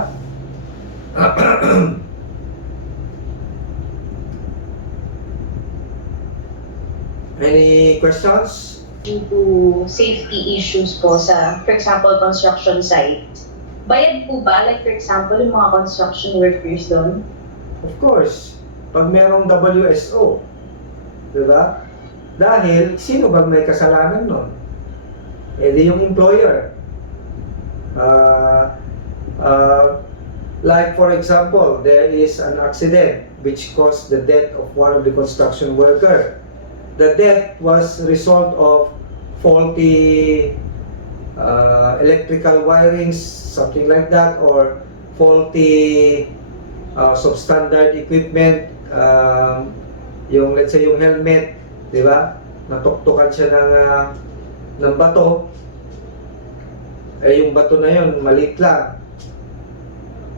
Any questions? Due to safety issues po sa, for example, construction site, bayad po ba? Like, for example, yung mga construction workers doon? Of course. Pag merong WSO, di ba? Dahil, sino bang may kasalanan nun? Eh di yung employer. Like for example, there is an accident which caused the death of one of the construction worker. The death was result of faulty electrical wirings, something like that, or faulty substandard equipment, yung let's say yung helmet, di ba? Natuktukan siya ng bato. Eh yung bato na yun maliit lang.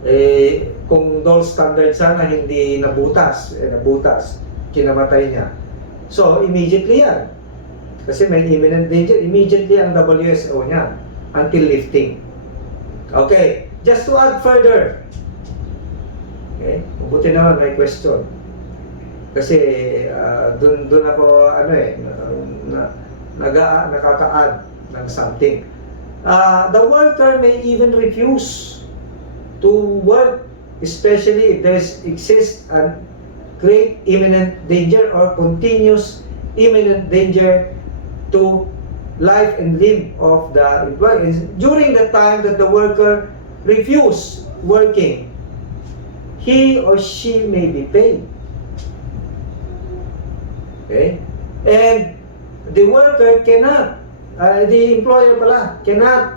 Eh kung dull standard sana hindi nabutas, nabutas, kinamatay niya. So immediately yan. Kasi may imminent danger, immediately ang WSO niya until lifting. Okay, just to add further. Okay, mabuti naman may question. Kasi dun ako nakaka-add ng something. The worker may even refuse to work, especially if there exists an great imminent danger or continuous imminent danger to life and limb of the employee during the time that the worker refuse working, he or she may be paid. Okay? And the worker cannot, the employer pala, cannot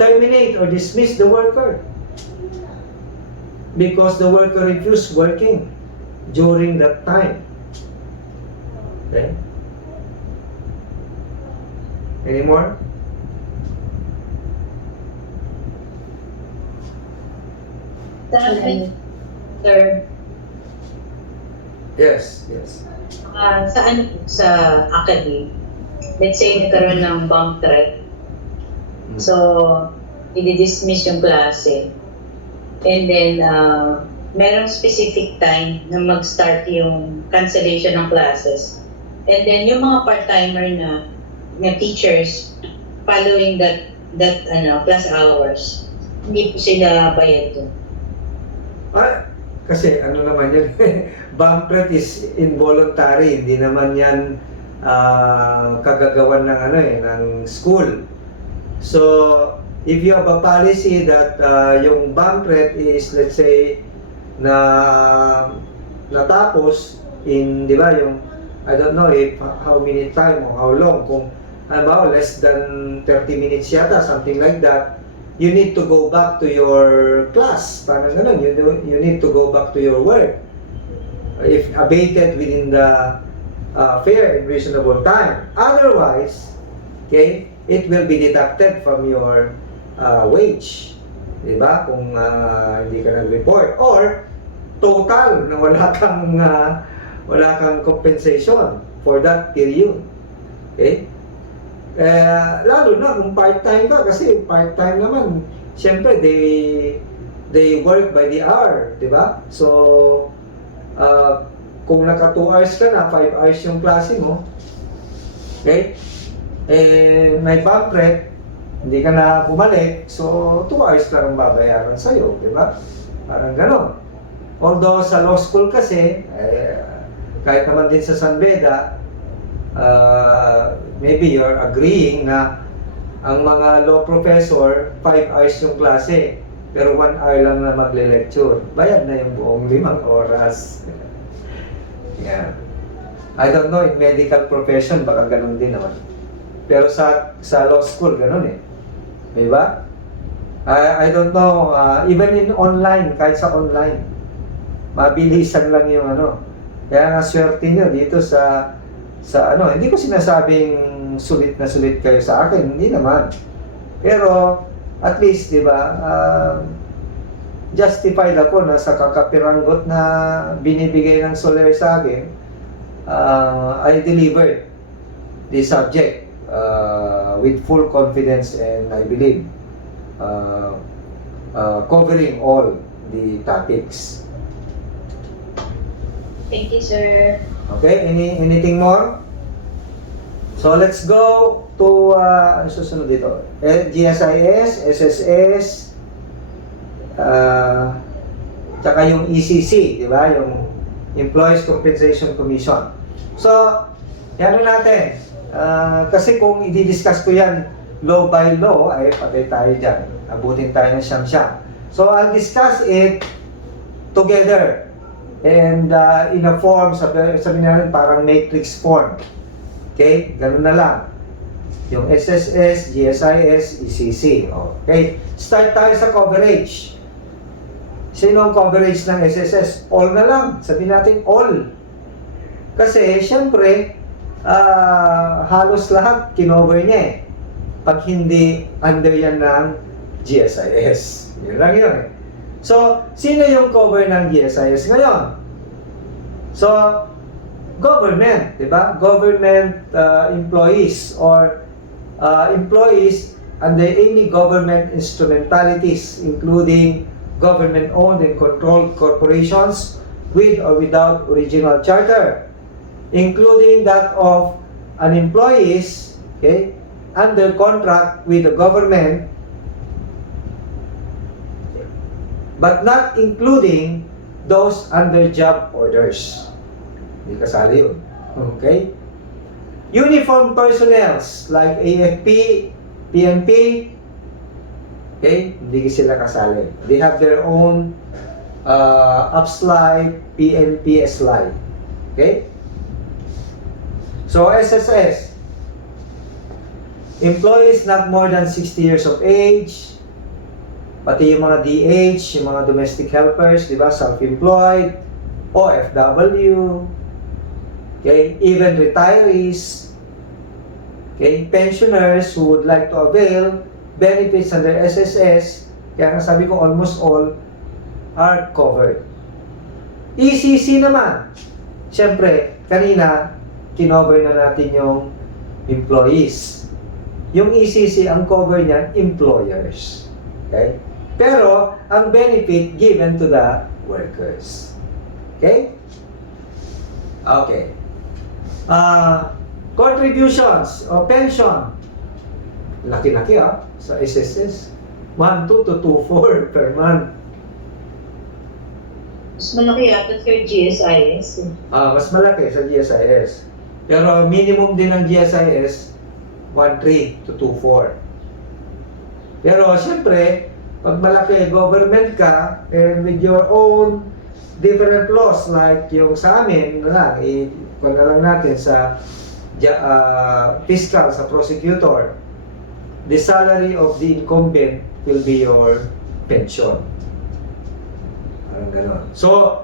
terminate or dismiss the worker because the worker refused working during that time. Okay? Any more? Sir, Yes, yes. sa ano po, sa academy, let's say nagkaroon ng bomb threat. So, i-dismiss yung klase. And then, merong specific time na mag-start yung cancellation ng classes. And then, yung mga part-timer na teachers following that class hours, hindi po sila bayad doon. Kasi ano naman yun, bomb threat is involuntary, hindi naman yan kagagawan ng ng school. So, if you have a policy that yung bomb threat is, let's say, natapos in, di ba, yung, I don't know if how many time or how long, kung ano, less than 30 minutes yata, something like that, you need to go back to your class. Parang ganun, you need to go back to your work. If abated within the fair and reasonable time. Otherwise, okay, it will be deducted from your wage. Diba? Kung hindi ka nag-report. Or, total na wala kang compensation for that period. Okay? Lalo na kung part-time ka, kasi part-time naman, siyempre, they work by the hour, di ba? So, kung naka 2 hours ka na, 5 hours yung klase mo, okay? May bomb threat, hindi ka na bumalik, so 2 hours lang ang babayaran sa'yo, di ba? Parang gano'n. Although sa law school kasi, kahit naman din sa San Beda, maybe you're agreeing na ang mga law professor 5 hours yung klase pero 1 hour lang na magle-lecture, bayad na yung buong 5 oras. Yeah. I don't know, in medical profession baka ganun din naman, pero sa law school ganun diba? I don't know, even in online, kahit sa online mabilisan lang yung kaya nga swerte nyo dito sa hindi ko sinasabing sulit na sulit kayo sa akin, hindi naman. Pero, at least, di ba, justified ako na sa kakapiranggot na binibigay ng Soler sa akin, I delivered the subject with full confidence and I believe covering all the topics. Thank you, sir. Okay, anything more? So let's go to ano susunod dito? GSIS, SSS, tsaka yung ECC, di ba? Yung Employees Compensation Commission. So, yan natin. Kasi kung i-discuss ko yan law by law, ay patay tayo dyan. Abutin tayo ng siyam-siyam. So, I'll discuss it together. And in a form, sabi natin parang matrix form. Okay? Ganun na lang. Yung SSS, GSIS, ECC. Okay? Start tayo sa coverage. Sino ang coverage ng SSS? All na lang. Sabi natin all. Kasi, syempre, halos lahat kinover niya pag hindi under yan ng GSIS. Yun lang yun So, sino yung cover ng GSIS ngayon? So, government, di ba? Government employees or employees under any government instrumentalities, including government-owned and controlled corporations with or without original charter, including that of an employees, okay, under contract with the government but not including those under job orders. Hindi kasali yun. Okay? Uniform personnels like AFP, PNP, okay, hindi sila kasali. They have their own UPSLI, PNP, SLI. Okay? So, SSS, employees not more than 60 years of age, pati yung mga DH, yung mga domestic helpers, di ba, self-employed, OFW, okay, even retirees, okay, pensioners who would like to avail benefits under SSS, kaya nga sabi ko almost all are covered. ECC naman, syempre, kanina, kinover na natin yung employees. Yung ECC, ang cover niyan, employers. Okay? Pero, ang benefit given to the workers. Okay? Okay. Contributions o pension. Laki-laki sa SSS. 1, 2 to 2, 4 per month. Mas malaki yata sa GSIS. Mas malaki sa GSIS. Pero minimum din ng GSIS 1.3 to 2.4. Pero siyempre, pag malaki government ka, and with your own different laws, like yung sa amin, kung na lang natin sa fiscal, sa prosecutor, the salary of the incumbent will be your pension. Parang ganon. So,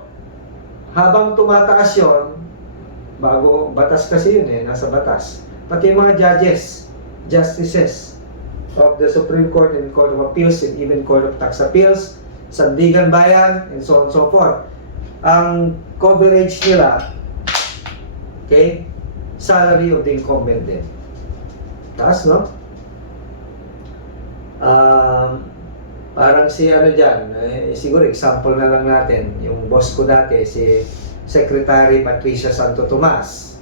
habang tumataas yun, bago, batas kasi yun nasa batas. Pati yung mga justices of the Supreme Court and Court of Appeals and even Court of Tax Appeals, Sandigan Bayan, and so on and so forth. Ang coverage nila, okay, salary of the incumbent din. Taas, no? Parang si dyan, siguro example na lang natin, yung boss ko dati, si Secretary Patricia Santo Tomas.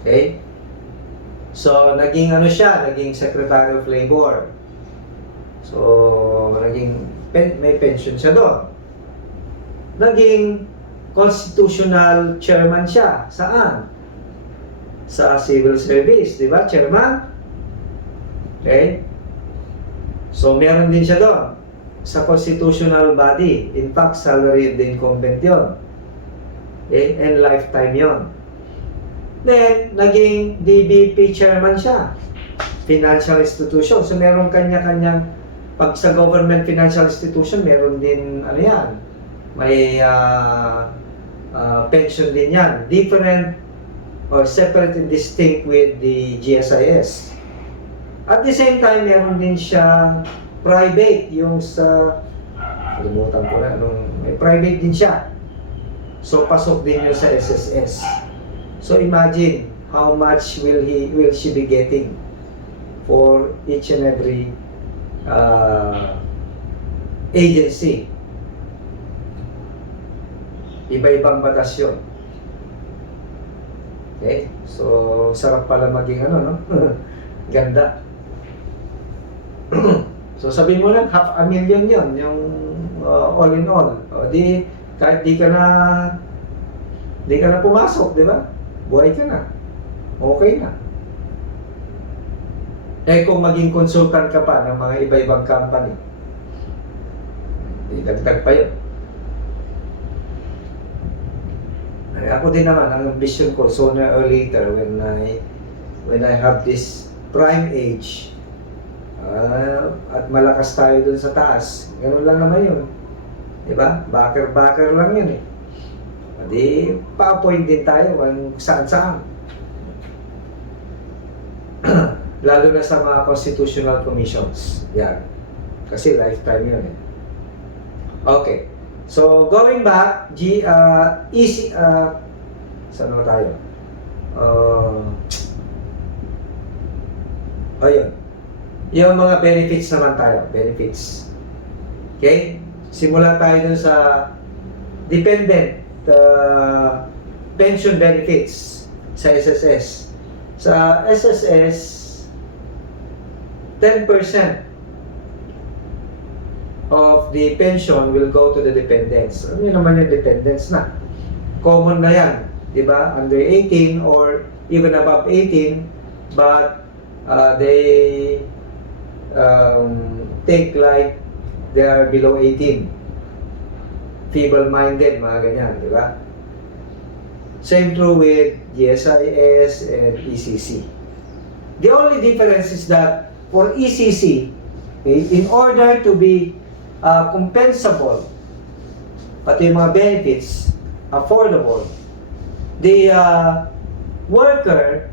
Okay? So, naging naging Secretary of Labor. So, may pension siya doon. Naging constitutional chairman siya. Saan? Sa civil service, di ba? Chairman? Okay? So, meron din siya doon sa constitutional body. In fact, salary of the incumbent yun. Okay? And lifetime yun. Then, naging DBP chairman siya. Financial institution. So, meron kanya-kanyang, pag sa government financial institution, meron din, may pension din yan. Different or separate and distinct with the GSIS. At the same time, meron din siyang private, yung sa, kalimutan ko na, may private din siya. So, pasok din yun sa SSS. So, imagine how much will she be getting for each and every agency. Iba-ibang batas yun. Okay? So, sarap pala maging no? Ganda. So, sabihin mo lang, 500,000 yun, yung all in all. O, kahit di ka na pumasok, di ba? Buhay ka na. Okay na. Kung maging consultant ka pa ng mga iba-ibang company, dagdag pa yun. Ako din naman, ang ambition ko, sooner or later, when I have this prime age, at malakas tayo dun sa taas, ganoon lang naman yun. Diba? Backer lang yun eh. Di, pa-appoint din tayo kung saan-saan. Lalo na sa mga constitutional commissions. Yan. Kasi lifetime yun eh. Okay. So, going back, saan na tayo? Ayun. Yung mga benefits naman tayo. Benefits. Okay? Simula tayo dun sa dependent pension benefits sa SSS. Sa SSS, 10% of the pension will go to the dependents. Ano yun naman yung dependents na? Common na yan, di ba? Under 18 or even above 18, but they take like they are below 18. Feeble-minded, mga ganyan, di ba? Same true with GSIS and ECC. The only difference is that for ECC, okay, in order to be compensable, pati yung mga benefits, affordable, the worker,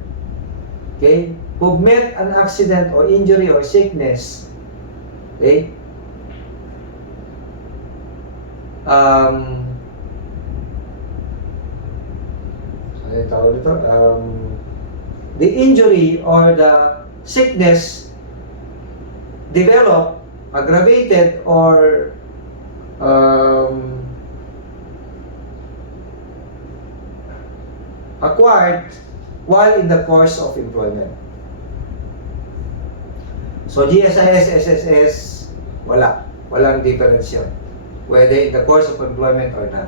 okay, who met an accident or injury or sickness, okay, ano yung tawag dito? The injury or the sickness developed, aggravated, or acquired while in the course of employment. So GSIS, SSS, walang difference yun, whether in the course of employment or not.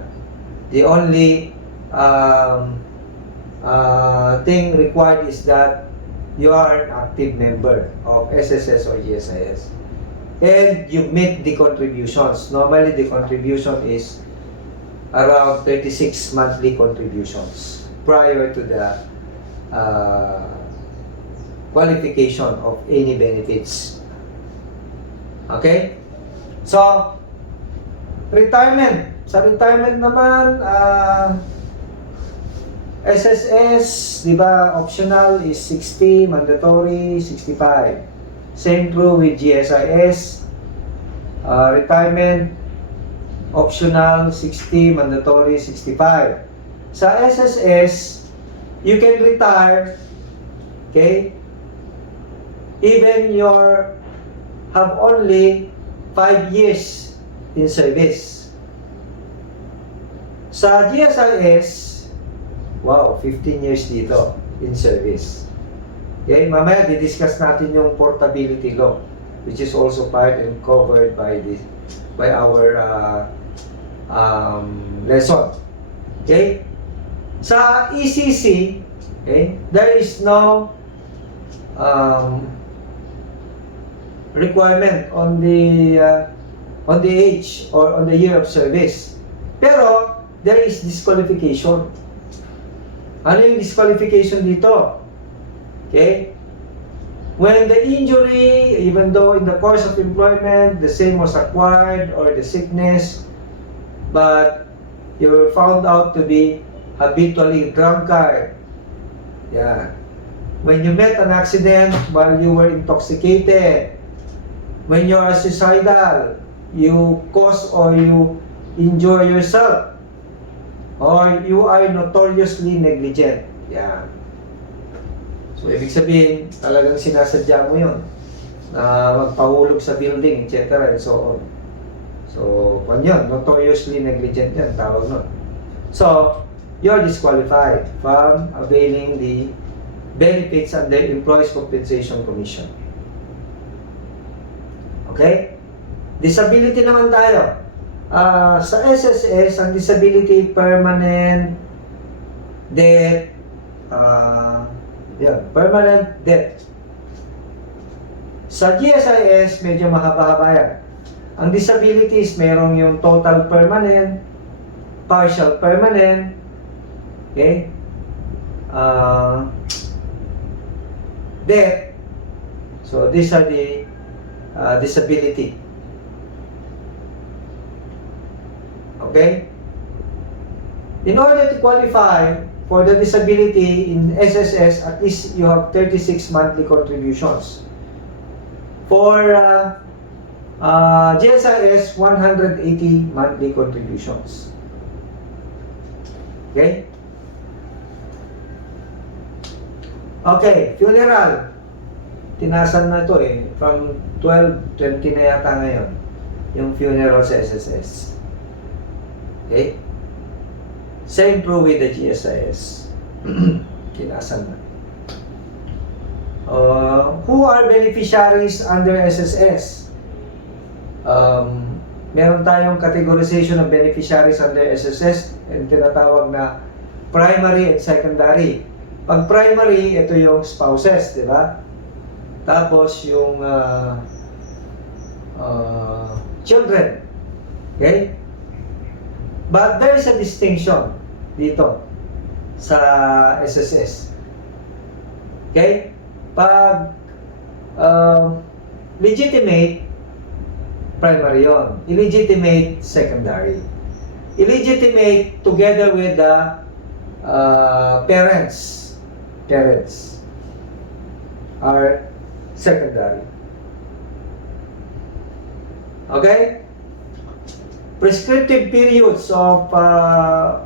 The only thing required is that you are an active member of SSS or GSIS and you meet the contributions. Normally the contribution is around 36 monthly contributions prior to the qualification of any benefits. Okay? So, retirement. Sa retirement naman, SSS, di ba, optional is 60, mandatory 65. Same true with GSIS. Retirement, optional 60, mandatory 65. Sa SSS, you can retire, okay, even your have only 5 years in service. Sa GSIS, wow, 15 years dito in service. Okay, mamaya di-discuss natin yung portability law, which is also part and covered by our lesson. Okay? Sa ECC, okay, there is no requirement on the age or on the year of service. Pero there is disqualification. Ano yung disqualification dito? Okay? When the injury, even though in the course of employment, the same was acquired or the sickness, but you were found out to be habitually drunkard. Yeah. When you met an accident while you were intoxicated, when you are suicidal, you cause or you injure yourself, or you are notoriously negligent. Yeah. So, ibig sabihin, talagang sinasadya mo yun na magpahulog sa building, etc. and so on. So, kung yun, notoriously negligent yan, tawag nun. So, you're disqualified from availing the benefits under Employees Compensation Commission. Okay? Disability naman tayo. Sa SSS, ang disability, permanent death, permanent death. Sa GSIS, medyo mahaba-haba yan. Ang disabilities, merong yung total permanent, partial permanent, okay? Death. So, these are the disability. Okay? In order to qualify for the disability in SSS, at least you have 36 monthly contributions. For GSIS, 180 monthly contributions. Okay? Okay, funeral. Tinasan na to eh. From 12, 20 na yata ngayon. Yung funeral sa SSS. Okay? Same true with the GSIS. Tinasan na. Who are beneficiaries under SSS? meron tayong categorization of beneficiaries under SSS and tinatawag na primary and secondary. Pag primary, ito yung spouses, di ba? Tapos yung children. Okay? But there is a distinction dito sa SSS. Okay? Pag legitimate, primary yon. Illegitimate, secondary. Illegitimate together with the parents are secondary. Okay? Prescriptive periods of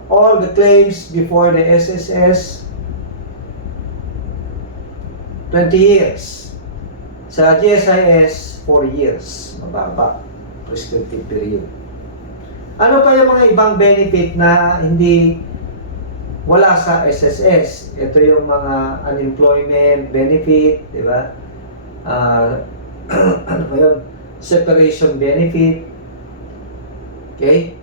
all the claims before the SSS, 20 years. Sa GSIS, 4 years. Mababa. Prescriptive period. Ano pa yung mga ibang benefit na hindi wala sa SSS? Ito yung mga unemployment benefit, di ba? Ano pa yun? Separation benefit. Okay?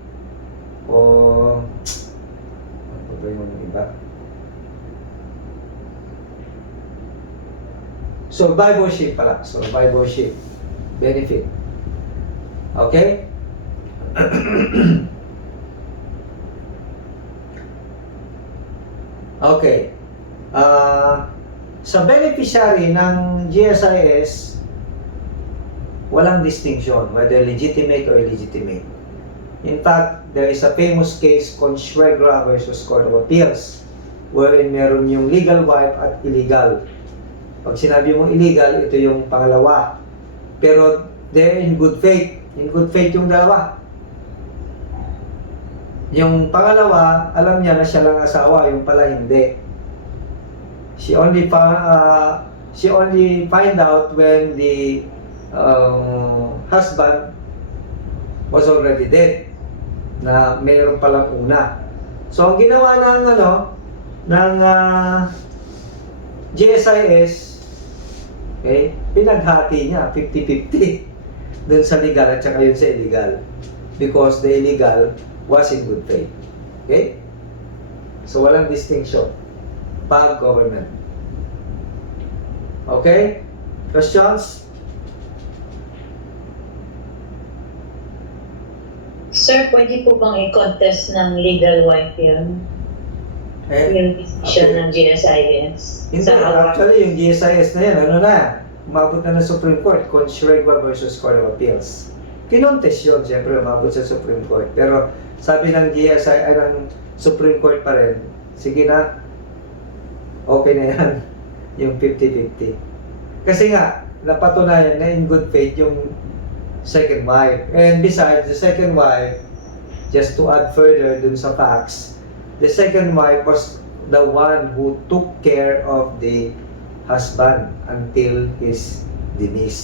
O ano ba yung iba? Survivorship pala. Survivorship benefit. Okay? Okay. Sa beneficiary ng GSIS, walang distinction whether legitimate or illegitimate. In fact, there is a famous case, Consuegra versus Court of Appeals, wherein meron yung legal wife at illegal. Pag sinabi mo illegal, ito yung pangalawa. Pero they're in good faith. In good faith yung dalawa. Yung pangalawa, alam niya na siya lang asawa, yung pala hindi. She only find out when the husband was already dead, na mayroon palang una. So ang ginawa ng GSIS, okay, pinaghati niya 50-50 dun sa legal at saka yun sa illegal, because the illegal was in good faith. Okay? So walang distinction pag government. Okay? Questions? Sir, pwede po bang i-contest ng legal wife yun? Yung decision ng GSIS? Hindi, actually yung GSIS na yan, umabot na ng Supreme Court, Consuegra versus Court of Appeals. Kinontes yun, siyempre, umabot sa Supreme Court. Pero sabi ng GSI, ng Supreme Court pa rin, sige na, okay na yan, yung 50-50. Kasi nga, napatunayan na in good faith yung second wife. And besides, the second wife, just to add further dun sa facts, the second wife was the one who took care of the husband until his demise.